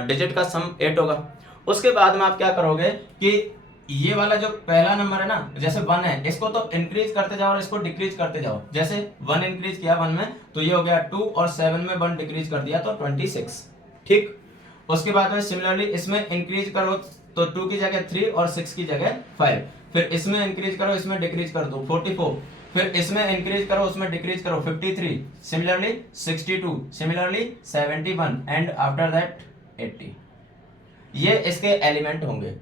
डिजिट का सम 8 होगा। उसके बाद में आप क्या करोगे कि ये वाला जो पहला नंबर है ना, जैसे 1 है, इसको तो इंक्रीज करते जाओ और इसको डिक्रीज करते जाओ। जैसे 1 इंक्रीज किया 1 में तो ये हो गया 2, और 7 में 1 डिक्रीज कर दिया तो 26। ठीक, उसके बाद में सिमिलरली इसमें इंक्रीज करो तो 2 की जगह 3 और 6 की जगह 5। फिर इसमें इंक्रीज करो, इसमें डिक्रीज कर दो 44। फिर इसमें इंक्रीज करो, उसमें डिक्रीज करो 53, similarly 62, similarly 71, and after that 80। ये इसके एलिमेंट होंगे।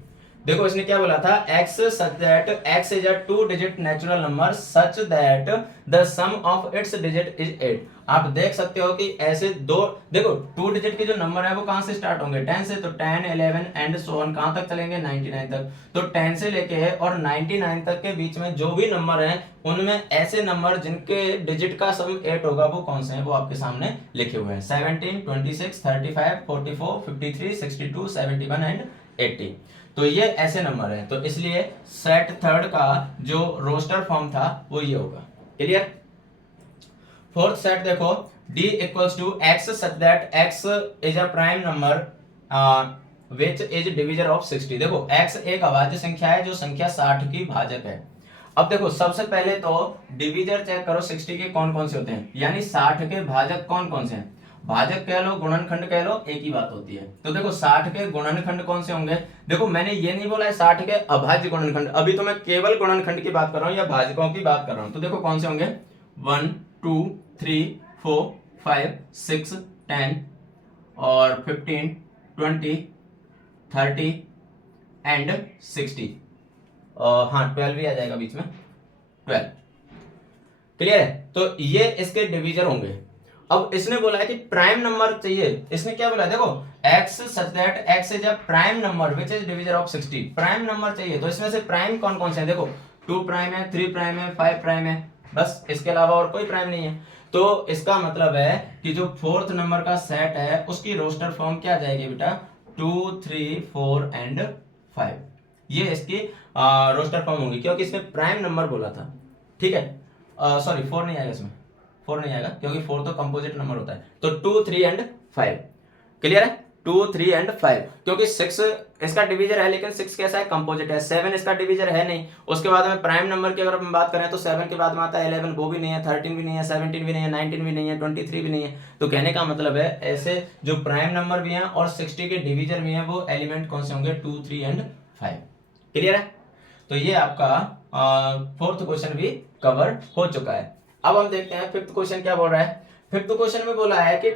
देखो इसने क्या बोला था, x such that x is a two digit natural number such that the sum of its digit is 8। आप देख सकते हो कि ऐसे दो, देखो टू डिजिट के जो नंबर है वो कहां से स्टार्ट होंगे, 10 से, तो 10 11 एंड सो ऑन कहां तक चलेंगे, 99 तक। तो 10 से लेके और 99 तक के बीच में जो भी नंबर हैं उनमें ऐसे नंबर जिनके डिजिट का सम 8 होगा वो कौन से हैं, वो आपके सामने लिखे हुए हैं। 17 26 35 44 53 62 71 एंड 80। तो ये ऐसे नंबर है, तो इसलिए सेट थर्ड का जो रोस्टर फॉर्म था वो ये होगा। क्लियर। फोर्थ सेट देखो, d equals to x such that x is a prime number which is divisor of 60। देखो x एक अभाज्य संख्या है जो संख्या 60 की भाजक है। अब देखो सबसे पहले तो डिविजर चेक करो 60 के कौन कौन से होते हैं, यानी 60 के भाजक कौन कौन से हैं। भाजक कह लो, गुणनखंड कह लो, एक ही बात होती है। तो देखो 60 के गुणनखंड कौन से होंगे। देखो मैंने ये नहीं बोला है 60 के अभाज्य गुणनखंड, अभी तो मैं केवल गुणनखंड की बात कर रहा हूं या भाजकों की बात कर रहा हूं। तो देखो कौन से होंगे, 1 2 3 4 5 6 10 और 15 20 30 एंड 60। हाँ 12 भी आ जाएगा बीच में, 12। क्लियर है, तो ये इसके डिवीजर होंगे। अब इसने बोला है कि प्राइम नंबर चाहिए। इसने क्या बोला है, देखो x such that x is a prime number which is divisor of 60। Prime number चाहिए, तो इसमें से प्राइम कौन कौन से हैं, देखो 2 प्राइम है, 3 प्राइम है, 5 प्राइम है, बस इसके अलावा और कोई प्राइम नहीं है। तो इसका मतलब है कि जो फोर्थ नंबर का सेट है उसकी रोस्टर फॉर्म क्या आ जाएगी बेटा, 2 3 4 एंड 5। ये इसकी रोस्टर फॉर्म होगी, क्योंकि इसने प्राइम नंबर बोला था। ठीक है, सॉरी 4 नहीं आएगा इसमें, 4 नहीं आएगा क्योंकि 4 तो कंपोजिट नंबर होता है। तो 2 3 एंड 5। क्लियर है, 2 3 एंड 5, क्योंकि 6 इसका डिवीजर है लेकिन 6 कैसा है, कंपोजिट है। 7 इसका डिवीजर है नहीं। उसके बाद में प्राइम नंबर की अगर हम बात करें तो 7 के बाद में आता है 11, वो भी नहीं है, 13 भी नहीं है, 17 भी नहीं है, 19 भी नहीं है, 23 भी नहीं है। तो कहने का मतलब है ऐसे जो प्राइम नंबर भी हैं और 60 के डिवीजर भी हैं वो एलिमेंट कौन से होंगे, 2 3 एंड 5। क्लियर है, तो ये आपका फोर्थ क्वेश्चन भी कवर हो चुका है। अब हम देखते हैं फिफ्थ क्वेश्चन क्या बोल रहा है। फिफ्थ क्वेश्चन में बोला है कि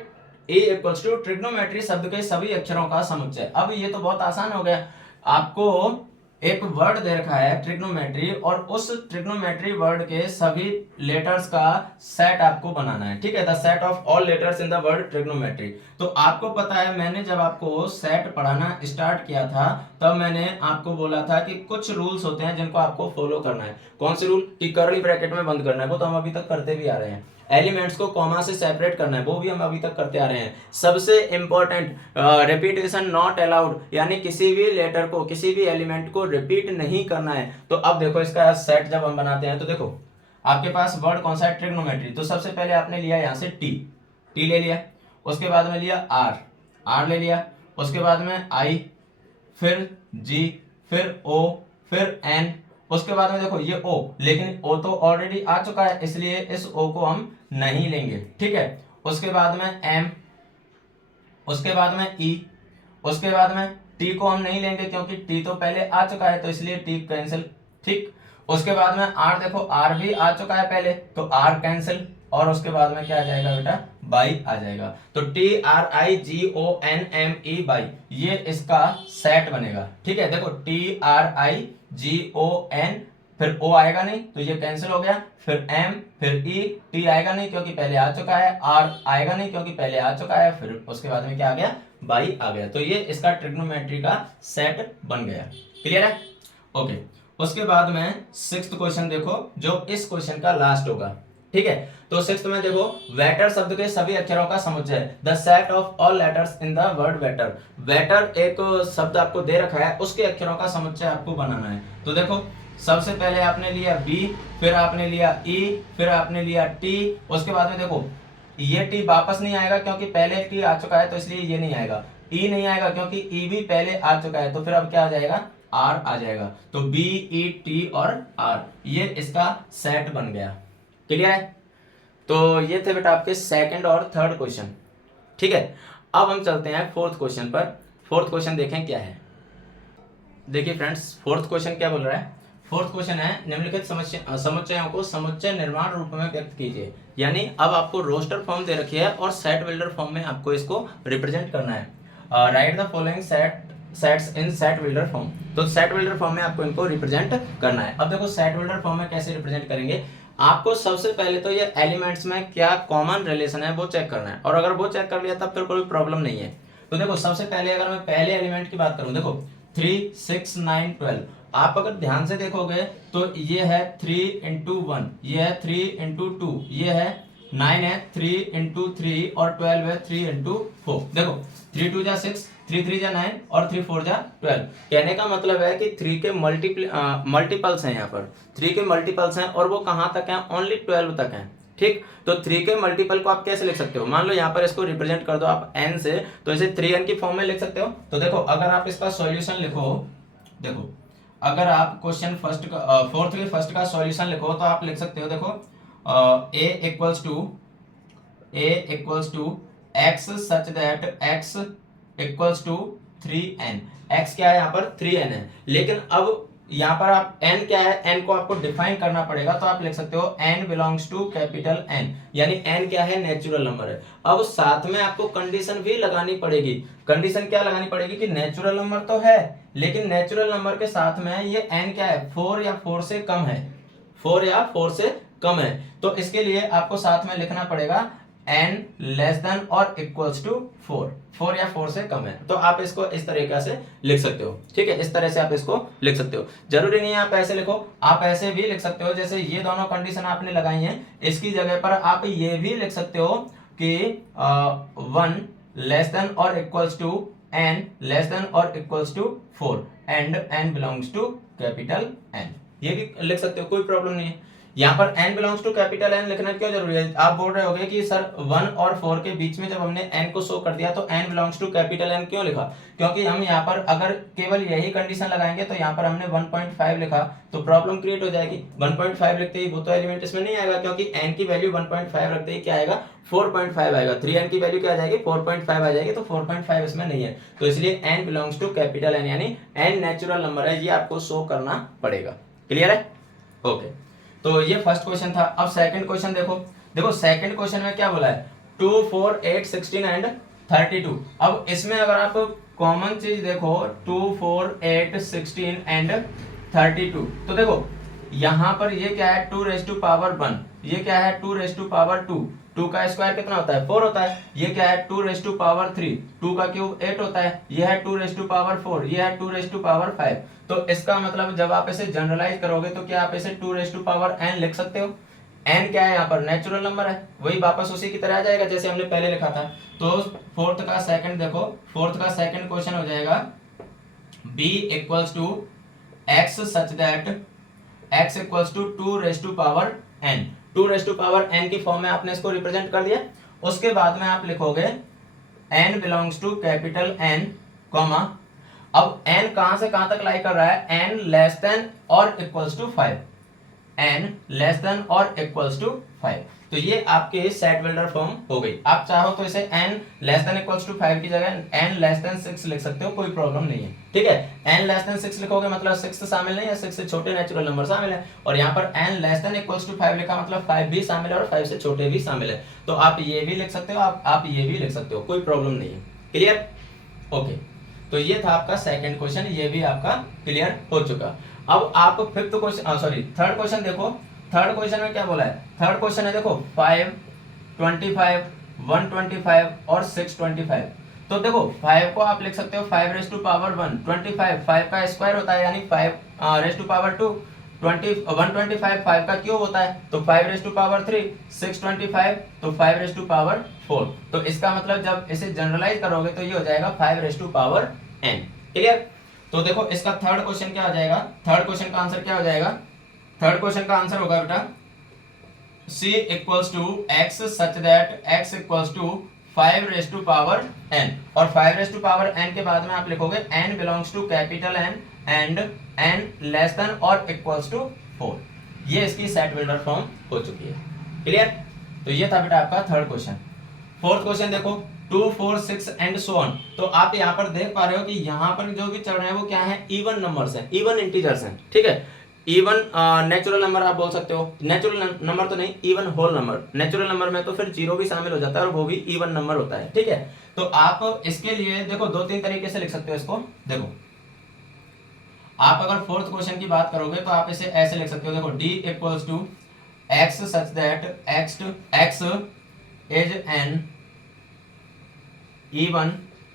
a इक्वल्स टू ट्रिग्नोमेट्री शब्द के सभी अक्षरों का समुच्चय। अब ये तो बहुत आसान हो गया, आपको एक वर्ड दे रखा है ट्रिग्नोमेट्री, और उस ट्रिग्नोमेट्री वर्ड के सभी लेटर्स का सेट आपको बनाना है। ठीक है, the set of all letters in the word trigonometry. तो आपको पता है मैंने जब आपको सेट पढ़ाना स्टार्ट किया था तब मैंने आपको बोला था कि कुछ रूल्स होते हैं जिनको आपको फॉलो करना है। कौन से रूल, कि कर्ली ब्रैकेट में बंद करना है, वो तो हम अभी तक करते भी आ रहे हैं। एलिमेंट्स को कॉमा से सेपरेट करना है, वो भी हम अभी तक करते आ रहे हैं। सबसे इंपॉर्टेंट, रिपीटेशन नॉट अलाउड, यानी किसी भी लेटर को, किसी भी एलिमेंट को रिपीट नहीं करना है। तो अब देखो इसका सेट जब हम बनाते हैं तो देखो आपके पास वर्ड कौन सा है, ट्रिग्नोमेट्री। तो सबसे पहले आपने लिया यहाँ से टी ले लिया, उसके बाद में लिया आर ले लिया, उसके बाद में आई, फिर जी, फिर ओ, फिर एन, उसके बाद में देखो ये ओ, लेकिन ओ तो ऑलरेडी आ चुका है इसलिए इस ओ को हम नहीं लेंगे। ठीक है, उसके बाद में एम, उसके बाद में ई, उसके बाद में टी को हम नहीं लेंगे क्योंकि टी तो पहले आ चुका है तो इसलिए टी कैंसिल। ठीक, उसके बाद में r, देखो r भी आ चुका है पहले, तो r कैंसिल, और उसके बाद में क्या आ जाएगा बेटा, बाई आ जाएगा। तो TRIGONME बाई, ये इसका सेट बनेगा। ठीक है, देखो TRIGON, फिर O आएगा नहीं तो ये कैंसिल हो गया, फिर M, फिर E, T आएगा नहीं क्योंकि पहले आ चुका है, R आएगा नहीं क्योंकि पहले आ चुका है, फिर उसके बाद में क्या आ गया, बाई आ गया। तो ये इसका ट्रिग्नोमेट्री का सेट बन गया। क्लियर है? ओके। उसके बाद में सिक्स्थ क्वेश्चन देखो, जो इस क्वेश्चन का लास्ट होगा। ठीक है, तो सिक्स्थ में देखो, वेटर शब्द के सभी अक्षरों का समुच्चय, the set of all letters in the word waiter. Waiter एक शब्द आपको दे रखा है, उसके अक्षरों का समुच्चय आपको बनाना है। तो देखो, सबसे पहले आपने लिया बी, फिर आपने लिया ई, फिर आपने लिया टी, उसके बाद में देखो ये टी वापस नहीं आएगा क्योंकि पहले टी आ चुका है, तो इसलिए ये नहीं आएगा। ई नहीं आएगा क्योंकि ई भी पहले आ चुका है, तो फिर अब क्या आ जाएगा, आर आ जाएगा। तो बी, ई, टी और आर, ये इसका सेट बन गया। क्लियर है? तो ये थे बेटा आपके सेकंड और थर्ड क्वेश्चन। ठीक है, अब हम चलते हैं फोर्थ क्वेश्चन पर। फोर्थ क्वेश्चन देखें क्या है। देखिए फ्रेंड्स, फोर्थ क्वेश्चन क्या बोल रहा है। फोर्थ क्वेश्चन है, निम्नलिखित समुच्चयों को समुच्चय निर्माण रूप में व्यक्त कीजिए। यानी अब आपको रोस्टर फॉर्म दे रखी है और सेट बिल्डर फॉर्म में आपको इसको रिप्रेजेंट करना है। Right the following sets in set builder form. तो सेट बिल्डर फॉर्म में आपको इनको रिप्रेजेंट करना है। अब देखो सेट बिल्डर फॉर्म में कैसे रिप्रेजेंट करेंगे, आपको सबसे पहले तो ये एलिमेंट्स में क्या कॉमन रिलेशन है वो चेक करना है, और अगर वो चेक कर लिया तब फिर कोई प्रॉब्लम नहीं है। तो देखो सबसे पहले अगर मैं पहले एलिमेंट की बात करूं, देखो 3, 6, 9, 12, आप अगर ध्यान से देखोगे तो ये है 3 into 1, ये है 3 into 2, ये है 9 है 3 into 3, और 12 है 3 into 4। देखो 3 2 जा 6, 3 3 जा 9 और 3 4 जा 12। कहने का मतलब है कि 3 के मल्टीपल्स हैं, यहाँ पर 3 के मल्टीपल्स हैं, और वो कहाँ तक हैं, ओनली 12 तक हैं। ठीक, तो 3 के मल्टीपल को आप कैसे लिख सकते हो, मान लो यहाँ पर इसको रिप्रेजेंट कर दो आप n से, तो इसे 3n की फॉर्म में लिख सकते हो। तो देखो अगर आप इसका सॉल्यूशन लिखो, देखो अगर आप क्वेश्चन फर्स्ट का फोर्थ के फर्स्ट का सॉल्यूशन लिखो तो आप लिख सकते हो, देखो a equals to x such that x equals to 3n। x क्या है यहाँ पर, 3n है, लेकिन अब यहाँ पर आप n क्या है, n को आपको डिफाइन करना पड़ेगा। तो आप लिख सकते हो n belongs to capital N, यानी n क्या है, नेचुरल नंबर है। अब साथ में आपको कंडीशन भी लगानी पड़ेगी। कंडीशन क्या लगानी पड़ेगी कि नेचुरल नंबर तो है, लेकिन नेचुरल नंबर के साथ में ये n क्या है, 4 या 4 से कम है, 4 या 4 से कम है। तो इसके लिए आपको साथ में लिखना पड़ेगा n लेस देन और इक्वल्स टू 4, 4 या 4 से कम है। तो आप इसको इस तरीके से लिख सकते हो। ठीक है, इस तरह से आप इसको लिख सकते हो। जरूरी नहीं है आप ऐसे लिखो, आप ऐसे भी लिख सकते हो। जैसे ये दोनों कंडीशन आपने लगाई हैं, इसकी जगह पर आप ये भी लिख सकते हो कि 1 लेस देन और equals to n less than और equals to 4 and n belongs to capital N, ये भी लिख सकते हो, कोई प्रॉब्लम नहीं है। यहाँ पर n belongs to capital N लिखना क्यों जरूरी है, आप बोल रहे होगे कि सर 1 और 4 के बीच में जब हमने n को शो कर दिया तो n belongs to capital N क्यों लिखा, क्योंकि हम यहाँ पर अगर केवल यही कंडीशन लगाएंगे तो यहाँ पर हमने 1.5 लिखा तो प्रॉब्लम क्रिएट हो जाएगी। 1.5 लिखते ही वो तो एलिमेंट इसमें नहीं आएगा, क्योंकि n की वैल्यू 1.5 रखते ही क्या आएगा, 4.5 आएगा। 3n की वैल्यू क्या आ जाएगी, 4.5 आ जाएगी, तो 4.5 इसमें नहीं है। तो इसलिए n belongs to capital N, यानी n नेचुरल नंबर है, ये आपको शो करना पड़ेगा। क्लियर है? ओके, तो ये फर्स्ट क्वेश्चन था। अब सेकंड क्वेश्चन देखो, देखो सेकंड क्वेश्चन में क्या बोला है, 2, 4, 8, 16 एंड 32। अब इसमें अगर आप कॉमन चीज देखो 2, 4, 8, 16 एंड 32, तो देखो यहाँ पर ये क्या है, 2 रेज़ टू पावर 1, ये क्या है 2 रेज़ टू पावर 2, 2 का स्क्वायर कितना होता है, 4 होता है। ये क्या है 2 रेज़ टू पावर 3, 2 का क्यूब 8 होता है। ये है 2 रेज़ टू पावर 4, ये है 2 रेज़ टू पावर 5। तो इसका मतलब जब आप इसे जनरलाइज करोगे तो क्या आप इसे 2 रेज़ टू पावर n लिख सकते हो। n क्या है यहाँ पर, नेचुरल नंबर है, वही वापस उसी की तरह आ जाएगा जैसे हमने पहले लिखा था। तो फोर्थ का सेकंड देखो, फोर्थ का सेकंड क्वेश्चन हो जाएगा b equals to x such that x equals to 2 raise to power n। 2 raise to power n की फॉर्म में आपने इसको रिप्रेजेंट कर दिया। उसके बाद में आप लिखोगे n belongs to capital N, comma, अब n कहां से कहां तक लाई कर रहा है, n लेस देन और equals to 5, n less than और इक्वल्स टू 5। तो ये आपके सेट बिल्डर फॉर्म हो गई। आप चाहो तो इसे n less than equals to 5 की जगह n लेस देन 6 लिख सकते हो, कोई प्रॉब्लम नहीं है। ठीक है, n लेस देन 6 लिखोगे मतलब 6 शामिल नहीं है, 6 से छोटे नेचुरल नंबर शामिल है। और यहाँ पर n less than equals to 5 लिखा मतलब 5 भी शामिल है और 5 से छोटे भी शामिल है। तो आप ये भी लिख सकते हो, आप ये भी लिख सकते हो, कोई प्रॉब्लम नहीं है। क्लियर? ओके, तो ये था आपका सेकंड क्वेश्चन, ये भी आपका क्लियर हो चुका। अब आप fifth question sorry third question देखो। थर्ड क्वेश्चन में क्या बोला है? थर्ड क्वेश्चन है देखो 5, 25, 125 और 625। तो देखो 5 को आप लिख सकते हो 5 रेज़ टू पावर 1, 25 5 का स्क्वायर होता है यानी 5 रेज़ टू पावर 2, 125 5 का क्यूब होता है तो 5 रेज़ टू पावर 3, 625 तो 5 रेज़ टू पावर 4। तो इसका मतलब जब इसे जनरलाइज करोगे तो ये हो जाएगा 5 raise to power n। Clear? तो देखो इसका थर्ड क्वेश्चन क्या हो जाएगा? थर्ड क्वेश्चन का आंसर क्या हो जाएगा? थर्ड क्वेश्चन का आंसर होगा बेटा c equals to x such that x equals to 5 raise to power n। और 5 रेज़ टू पावर n के बाद में आप लिखोगे n belongs to capital N and n less than और इक्वल्स टू 4। ये इसकी सेट बिल्डर फॉर्म हो चुकी है। क्लियर? तो ये था बेटा आपका थर्ड क्वेश्चन। फोर्थ क्वेश्चन देखो 2, 4, 6 एंड सो ऑन। तो आप यहाँ पर देख पा रहे हो कि यहाँ पर जो भी चल रहे हैं वो क्या है? इवन नंबर्स हैं, इवन इंटीजर्स हैं। ठीक है, इवन नेचुरल नंबर आप बोल सकते हो, नेचुरल नंबर तो नहीं, even whole number. Natural number में तो फिर जीरो भी शामिल हो जाता है और वो भी इवन नंबर होता है। ठीक है, तो आप इसके लिए देखो 2-3 तरीके से लिख सकते हो इसको। देखो आप अगर फोर्थ क्वेश्चन की बात करोगे तो आप इसे ऐसे लिख सकते हो। देखो d equals to x such that x is an even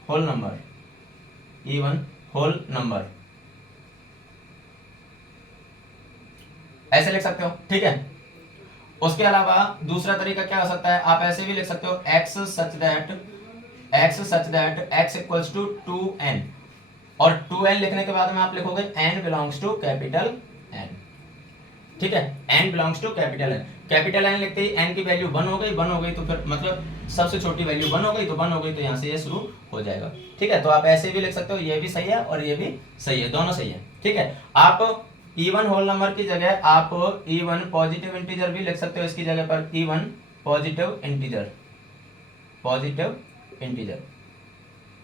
whole number, even whole number, ऐसे लिख सकते हो। ठीक है, उसके अलावा दूसरा तरीका क्या हो सकता है? आप ऐसे भी लिख सकते हो x such that x equals to 2n। और 2n लिखने के बाद में आप लिखोगे n belongs to capital N। ठीक है, n belongs to capital N। Capital N लिखते ही n की वैल्यू 1 हो गई, 1 हो गई तो फिर मतलब सबसे छोटी वैल्यू 1 हो गई, तो 1 हो गई तो यहाँ से ये शुरू हो जाएगा। ठीक है, तो आप ऐसे भी लिख सकते हो, ये भी सही है और ये भी सही है, दोनों सही है। ठीक है, आप इवन होल नंबर की जगह आप इवन पॉजिटिव इंटीजर भी लिख सकते हो, इसकी जगह पर even positive integer, positive integer.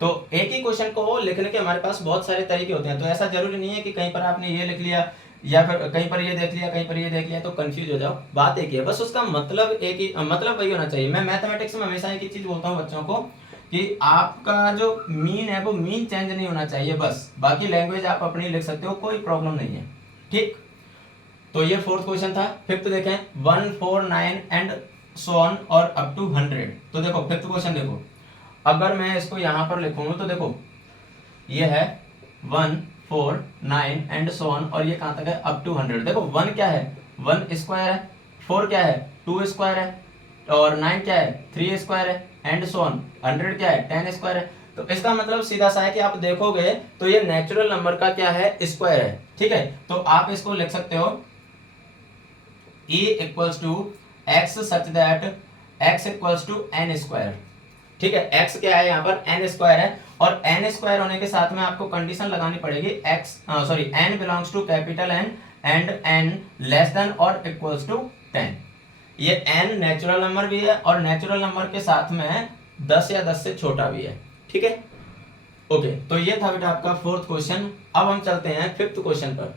तो एक ही क्वेश्चन को लिखने के हमारे पास बहुत सारे तरीके होते हैं, तो ऐसा जरूरी नहीं है कि कहीं पर आपने ये लिख लिया या फिर कहीं पर ये देख लिया, कहीं पर ये देख लिया तो कंफ्यूज हो जाओ। बात एक ही है, बस उसका मतलब एक ही, मतलब वही होना चाहिए। मैं मैथमेटिक्स में हमेशा एक ही चीज बोलता हूँ बच्चों को कि आपका जो मीन है वो मीन चेंज नहीं होना चाहिए बस, बाकी लैंग्वेज आप अपनी लिख सकते हो, कोई प्रॉब्लम नहीं है। ठीक, तो ये फोर्थ क्वेश्चन था। फिफ्थ देखें 1, 4, 9 एंड सो ऑन और अप टू 100। तो देखो फिफ्थ क्वेश्चन देखो, अगर मैं इसको यहां पर लिखूंगा तो देखो ये है 1, 4, 9 एंड सो ऑन और ये कहां तक है? Up to 100। देखो 1 क्या है? 1 स्क्वायर है, 4 क्या है? 2 स्क्वायर है, और 9 क्या है? 3 स्क्वायर है, एंड सो ऑन 100 क्या है? 10 स्क्वायर है। तो इसका मतलब सीधा सा है कि आप देखोगे तो ये नेचुरल नंबर का क्या है? स्क्वायर है। ठीक है, तो आप इसको लिख सकते हो e equals to x such that x equals to n square. ठीक है, x क्या है? यहाँ पर n स्क्वायर है, और n स्क्वायर होने के साथ में आपको कंडीशन लगानी पड़ेगी n belongs to capital N and n less than और इक्वल्स टू 10। ये n नेचुरल नंबर भी है और नेचुरल नंबर के साथ में 10 या 10 से छोटा भी है। ठीक है, ओके, तो ये था बेटा आपका फोर्थ क्वेश्चन। अब हम चलते हैं फिफ्थ क्वेश्चन पर।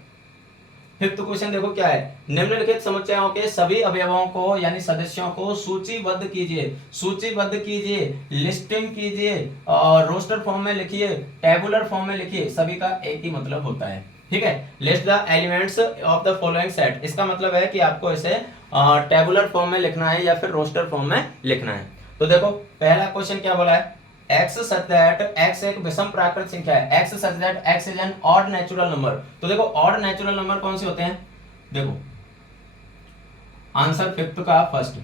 फिफ्थ क्वेश्चन देखो क्या है? निम्नलिखित समुच्चयों के सभी अवयवों को यानी सदस्यों को सूचीबद्ध कीजिए, सूचीबद्ध कीजिए, लिस्टिंग कीजिए, और रोस्टर फॉर्म में लिखिए, टेबुलर फॉर्म में लिखिए। सभी का एक ही मतलब होता है। ठीक है, list the elements of the following set. इसका मतलब है कि आपको इसे टेबुलर फॉर्म में लिखना है या फिर रोस्टर फॉर्म में लिखना है। तो देखो पहला क्वेश्चन क्या बोला है? x such that x एक विषम प्राकृत संख्या है, x such that x is an odd natural number। तो देखो odd natural number कौन से होते हैं? देखो आंसर फिफ्थ का फर्स्ट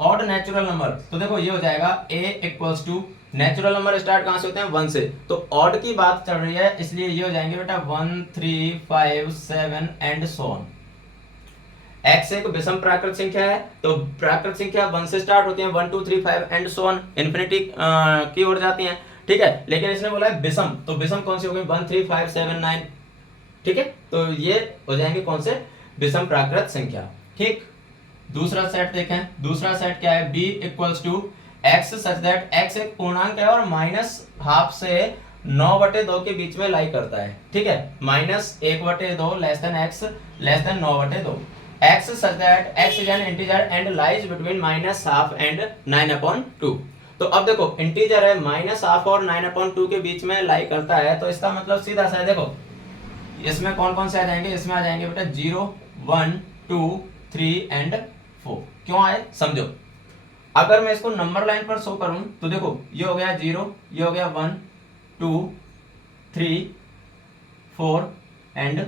odd natural number। तो देखो ये हो जाएगा a equals to, natural number start कहां से होते हैं? 1 से। तो odd की बात चल रही है इसलिए ये हो जाएंगे बेटा 1, 3, 5, 7 एंड सो ऑन। x एक विषम प्राकृत संख्या है, तो प्राकृत संख्या 1 से स्टार्ट होती है, 1, 2, 3, 5 एंड सो ऑन इन्फिनिटी की ओर जाती हैं। ठीक है, लेकिन इसने बोला है विषम, तो विषम कौन सी हो गई? 1, 3, 5, 7, 9। ठीक है, तो ये हो जाएंगे कौन से? विषम प्राकृत संख्या। ठीक, दूसरा सेट देखें, दूसरा सेट क्या है, b equals to x such that x एक पूर्णांक है और माइनस हाफ से 9/2 के बीच में लाई करता है। ठीक है, -1/2 less than x less than 9/2, x such that x is an integer and lies between -12 and 9/2। तो अब देखो इंटीजर है, -12 और 9/2 के बीच में लाई करता है, तो इसका मतलब सीधा सा है, देखो इसमें कौन कौन से आ जाएंगे, इसमें आ जाएंगे बेटा 0 1 2 3 एंड 4। क्यों आए समझो, अगर मैं इसको नंबर लाइन पर शो करूं तो देखो ये हो गया 0, ये हो गया 1 2 3 4 एंड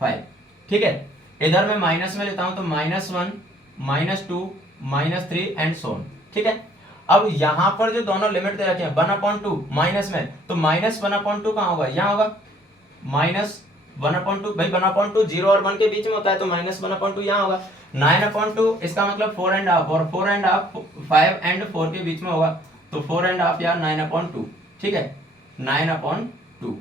5। ठीक है, इधर मैं माइनस में लेता हूं तो -1 -2 -3 एंड सो ऑन। ठीक है, अब यहां पर जो दोनों लिमिट दे रखे हैं 1/2 माइनस में, तो -1/2 कहां होगा, यहां होगा, -1/2 भाई 1/2 0 और 1 के बीच में होता है, तो -1/2 यहां होगा। 9/2 इसका मतलब 4.5 और 4.5 5 एंड 4 के बीच में होगा, तो 4.5 या 9/2। ठीक है, 9/2।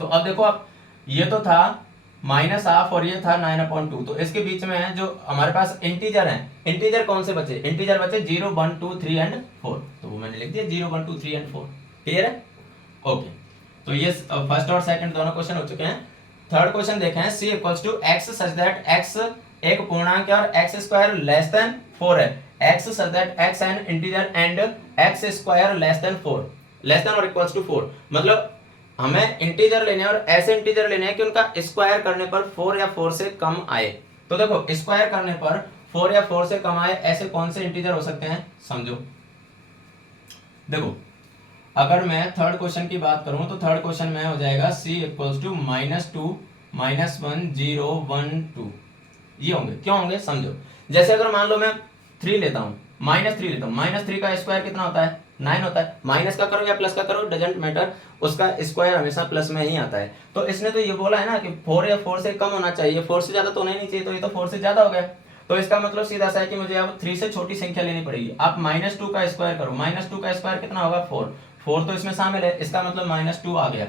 तो अब देखो, आप ये तो था -12 और ये था 9/2, तो इसके बीच में है जो हमारे पास इंटीजर है, इंटीजर कौन से बचे, इंटीजर बचे 0 1 2 3 एंड 4, तो वो मैंने लिख दिया 0 1 2 3 एंड 4। क्लियर है, ओके। तो ये फर्स्ट और सेकंड दोनों क्वेश्चन हो चुके हैं। थर्ड क्वेश्चन देखें, c equals to x such that x एक पूर्णांक है और x स्क्वायर लेस देन 4 है, x such that x N integer and x square less than 4, less than और इक्वल्स टू 4। मतलब हमें इंटीजर लेने हैं और ऐसे इंटीजर लेने हैं कि उनका स्क्वायर करने पर 4 या 4 से कम आए। तो देखो स्क्वायर करने पर 4 या 4 से कम आए, ऐसे कौन से इंटीजर हो सकते हैं समझो। देखो अगर मैं थर्ड क्वेश्चन की बात करूं तो थर्ड क्वेश्चन में हो जाएगा c इक्वल्स टू -2 -1 0 1 2, ये होंगे। क्यों होंगे समझो, जैसे अगर मान लो मैं 3 लेता हूं, -3 लेता हूं, -3 का स्क्वायर कितना होता है, 9 होता है। माइनस का करो या प्लस का करो डजेंट मैटर, उसका स्क्वायर हमेशा प्लस में ही आता है। तो इसने तो ये बोला है ना कि 4 या 4 से कम होना चाहिए, 4 से ज्यादा तो होना ही नहीं चाहिए, तो ये तो 4 से ज्यादा हो गया। तो इसका मतलब सीधा सा है कि मुझे अब 3 से छोटी संख्या लेनी पड़ेगी। आप -2 का स्क्वायर करो, -2 का स्क्वायर कितना होगा 4, 4 तो इसमें शामिल है, इसका मतलब -2 आ गया।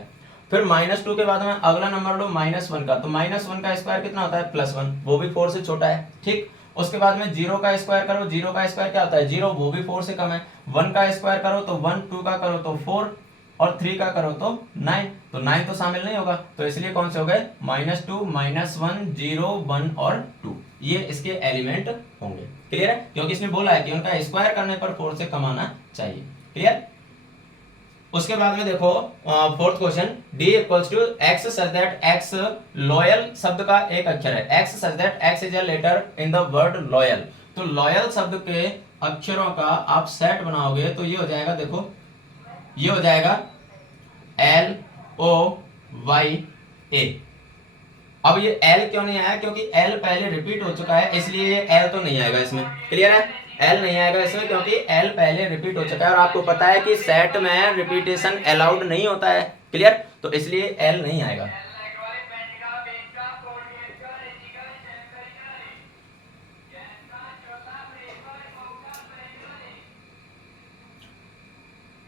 फिर -2 के बाद में अगला नंबर लो -1 का, तो -1 का स्क्वायर कितना होता है +1, वो भी 4 से छोटा है। ठीक, उसके बाद में 0 का स्क्वायर करो, 0 का स्क्वायर क्या होता है 0, वो भी 4 से कम है। 1 का स्क्वायर करो तो 1, 2 का करो तो 4 और 3 का करो तो 9, तो 9 तो शामिल नहीं होगा, तो इसलिए कौन से हो गए -2 -1 0 1 और 2, ये इसके एलिमेंट होंगे। क्लियर है, क्योंकि इसने बोला है कि उनका स्क्वायर करने पर 4 से कम आना चाहिए। क्लियर, उसके बाद में देखो fourth question, d equals to x such that x loyal शब्द का एक अक्षर है, x such that x is a letter in the word loyal. तो लॉयल शब्द के अक्षरों का आप सेट बनाओगे तो ये हो जाएगा, देखो ये हो जाएगा LOYA। अब ये L क्यों नहीं आया, क्योंकि L पहले रिपीट हो चुका है, इसलिए ये L तो नहीं आएगा इसमें। क्लियर है, L नहीं आएगा इसमें क्योंकि L पहले रिपीट हो चुका है और आपको पता है कि सेट में रिपीटेशन अलाउड नहीं होता है। क्लियर, तो इसलिए L नहीं आएगा।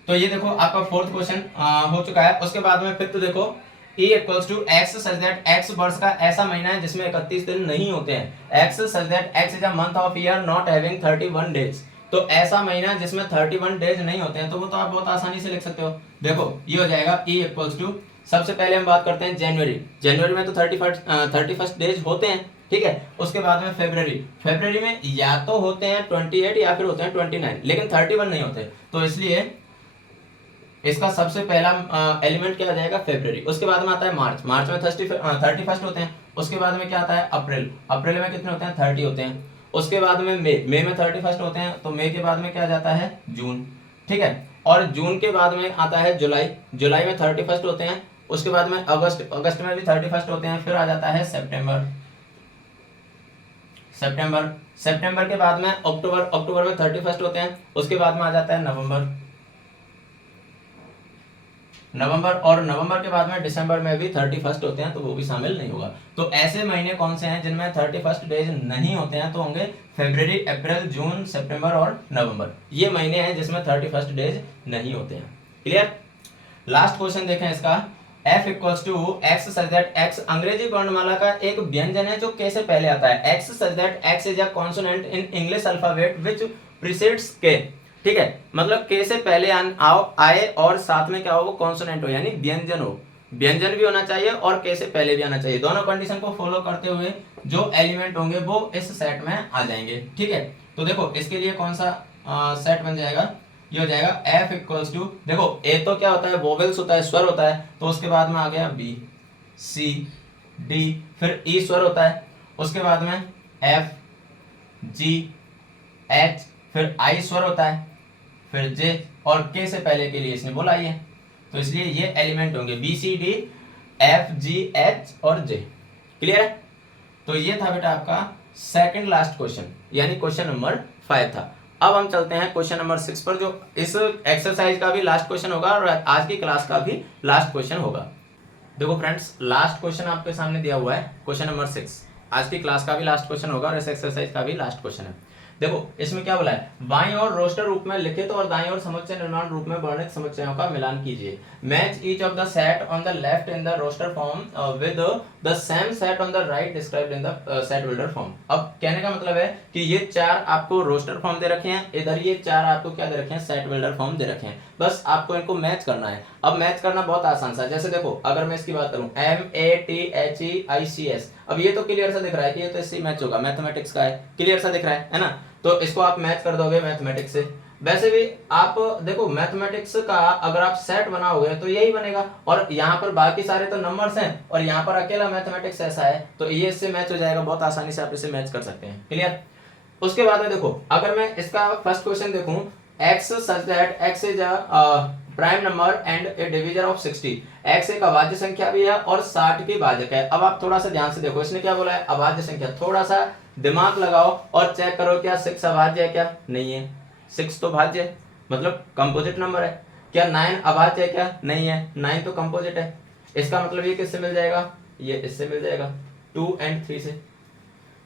तो ये देखो आपका फोर्थ क्वेश्चन हो चुका है। उसके बाद में फिफ्थ देखो, E equals to x such that x वर्ष का ऐसा महीना है जिसमें 31 दिन नहीं होते हैं। X such that x is a month of year not having 31 days. तो ऐसा महीना जिसमें 31 डेज नहीं होते हैं, तो वो तो आप बहुत आसानी से लिख सकते हो। देखो ये हो जाएगा E इक्वल्स टू, सबसे पहले हम बात करते हैं जनवरी। जनवरी में तो 31 डेज होते हैं, ठीक है। उसके बाद में फरवरी में या तो होते हैं 28 या फिर होते हैं 29, लेकिन 31 नहीं होते, तो इसलिए इसका सबसे पहला एलिमेंट क्या आ जाएगा फरवरी। उसके बाद में आता है मार्च में 31 होते हैं। उसके बाद में क्या आता है अप्रैल में कितने होते हैं 30 होते हैं। उसके बाद में मई में 31 होते हैं, तो मई के बाद में क्या जाता है जून, ठीक है। और जून के बाद में आता है जुलाई में 31 होते हैं। उसके बाद में अगस्त में भी 31 होते हैं। फिर आ जाता है सितंबर के बाद में अक्टूबर में 31 होते हैं। उसके बाद में आ जाता है नवंबर और नवंबर के बाद में दिसंबर में भी 31 होते हैं, तो वो भी शामिल नहीं होगा। तो ऐसे महीने कौन से हैं जिनमें 31 डेज नहीं होते हैं, तो होंगे फरवरी, अप्रैल, जून, सितंबर और नवंबर। ये महीने हैं जिसमें 31 डेज नहीं होते हैं। क्लियर, लास्ट क्वेश्चन देखें इसका, f equals to x such that x अंग्रेजी वर्णमाला का एक व्यंजन है जो k से पहले आता है। x such that x is a consonant in English alphabet which precedes k। ठीक है, मतलब k से पहले आए और साथ में क्या हो, वो कॉन्सोनेंट हो यानी व्यंजन हो। व्यंजन भी होना चाहिए और k से पहले भी आना चाहिए। दोनों कंडीशन को फॉलो करते हुए जो एलिमेंट होंगे वो इस सेट में आ जाएंगे। ठीक है, तो देखो इसके लिए कौन सा सेट बन जाएगा, ये हो जाएगा f इक्वल्स टू, देखो a तो क्या होता है, वोवेल्स होता है, स्वर होता है, तो उसके बाद में आ गया b c d, फिर e स्वर होता है, उसके बाद में f g h, फिर i स्वर होता है, फिर j, और k से पहले के लिए इसने बोला ही है, तो इसलिए ये एलिमेंट होंगे b c d f g h और j। क्लियर है? तो ये था बेटा आपका सेकंड लास्ट क्वेश्चन, यानी क्वेश्चन नंबर 5 था। अब हम चलते हैं क्वेश्चन नंबर 6 पर, जो इस एक्सरसाइज का भी लास्ट क्वेश्चन होगा और आज की क्लास का भी लास्ट क्वेश्चन होगा। देखो फ्रेंड्स, लास्ट क्वेश्चन आपके सामने दिया हुआ है, क्वेश्चन नंबर 6 आज की क्लास का भी लास्ट क्वेश्चन होगा और इस एक्सरसाइज का भी लास्ट क्वेश्चन है। देखो इसमें क्या बोला है, बाईं ओर रोस्टर रूप में लिखित और दाईं ओर समुच्चय निर्माण रूप में वर्णित समुच्चयों का मिलान कीजिए। Match each of the set on the left in the roster form with the same set on the right described in the set builder form. अब कहने का मतलब है कि ये 4 आपको रोस्टर फॉर्म दे रखे हैं, इधर ये 4 आपको क्या दे रखे हैं, सेट बिल्डर फॉर्म दे रखे हैं, बस आपको इनको मैच करना है। अब मैच करना बहुत आसान सा, जैसे देखो अगर मैं इसकी बात करूं MATHEICS, अब ये तो क्लियर सा दिख रहा है कि ये तो इससे मैच होगा, मैथमेटिक्स का है, क्लियर सा दिख रहा है ना, तो इसको आप मैच कर दोगे मैथमेटिक्स से। वैसे भी आप देखो मैथमेटिक्स का अगर आप सेट बनाओगे तो यही बनेगा, और यहाँ पर बाकी सारे तो नंबर्स हैं और यहाँ पर अकेला मैथमेटिक्स ऐसा है, तो ये इससे मैच हो जाएगा, बहुत आसानी से आप इसे मैच कर सकते हैं। क्लियर? उसके बाद में देखो अगर मैं इसका फर्स्ट क्वेश्चन देखूं, x such that x is a prime number and A divisor of 60, x एक अभाज्य संख्या भी है और 60 की भाजक है। अब आप थोड़ा सा ध्यान से देखो, इसने क्या बोला है, अभाज्य संख्या, थोड़ा सा दिमाग लगाओ और चेक करो क्या 6 अभाज्य है, क्या नहीं है, 6 तो भाज्य है, मतलब कंपोजिट नंबर है। क्या 9 अभाज्य है, क्या नहीं है, 9 तो कंपोजिट है। इसका मतलब ये किससे मिल जाएगा, ये इससे मिल जाएगा 2 और 3 से।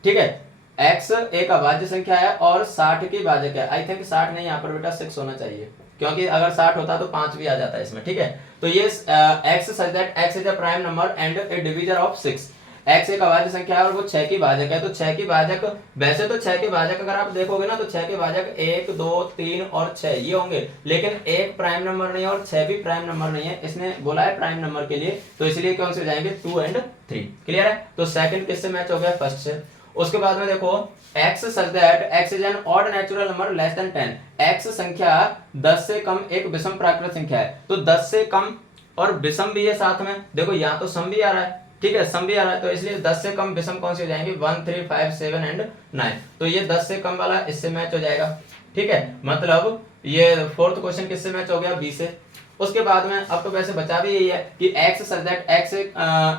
ठीक है, x एक अभाज्य संख्या है और 60 की भाजक है। आई थिंक 60 नहीं, यहाँ पर बेटा 6 होना चाहिए, क्योंकि अगर 60 होता तो 5 भी आ जाता है इसमें। ठीक है, तो ये x such that x is a prime number and A divisor of 6, x एक अभाज्य संख्या है और वो 6 की भाजक है। तो 6 की भाजक, वैसे तो 6 के भाजक अगर आप देखोगे ना तो 6 के भाजक 1 2 3 और 6 ये होंगे, लेकिन एक प्राइम नंबर नहीं है और 6 भी प्राइम नंबर नहीं है, इसने बोला है प्राइम नंबर के लिए, तो इसलिए कौन से हो जाएंगे 2 और 3। क्लियर है? तो सेकंड किससे मैच हो गया, फर्स्ट से। उसके बाद में देखो x such that x is an odd natural number less than 10, x संख्या 10 से कम एक विषम प्राकृत संख्या है, तो 10 से कम और विषम भी है साथ में, देखो यहाँ तो सम भी आ रहा है, ठीक है, सम भी आ रहा है, तो इसलिए 10 से कम विषम कौन से हो जाएंगे, 1 3 5 7 एंड 9, तो ये 10 से कम वाला इससे मैच हो जाएगा। ठीक है, मतलब ये फोर्थ क्वेश्चन किससे मैच हो गया, बी से। उसके बाद में अब तो वैसे बचा भी यही है कि x such that x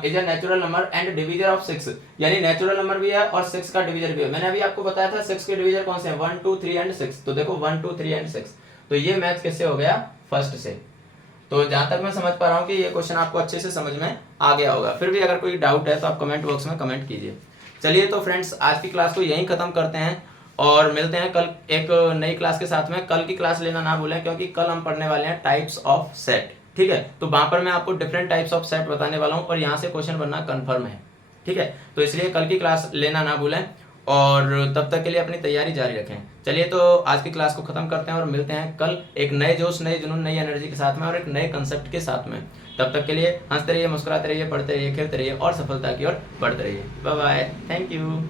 is a natural number and divisor of 6, यानी नेचुरल नंबर भी है और 6 का डिवीजर भी है। मैंने अभी आपको बताया था 6 के डिवीजर कौन से हैं, 1 2 3 एंड 6, तो देखो 1 2 3 एंड 6, तो ये मैच किससे हो गया, फर्स्ट से। तो जहां तक मैं समझ पा रहा हूँ कि ये क्वेश्चन आपको अच्छे से समझ में आ गया होगा। फिर भी अगर कोई डाउट है तो आप कमेंट बॉक्स में कमेंट कीजिए। चलिए तो फ्रेंड्स, आज की क्लास को यहीं खत्म करते हैं और मिलते हैं कल एक नई क्लास के साथ में। कल की क्लास लेना ना भूलें, क्योंकि कल हम पढ़ने वाले हैं टाइप्स ऑफ सेट। ठीक है, तो वहां पर मैं आपको डिफरेंट टाइप्स ऑफ सेट बताने वाला हूं और यहाँ से क्वेश्चन बनना कंफर्म है। ठीक है, तो इसलिए कल की क्लास लेना ना भूलें और तब तक के लिए अपनी तैयारी जारी रखें। चलिए तो आज की क्लास को खत्म करते हैं और मिलते हैं कल एक नए जोश, नए जुनून, नई एनर्जी के साथ में और एक नए कंसेप्ट के साथ में। तब तक के लिए हंसते रहिए, मुस्कुराते रहिए, पढ़ते रहिए, खेलते रहिए और सफलता की ओर बढ़ते रहिए। Bye bye, thank you.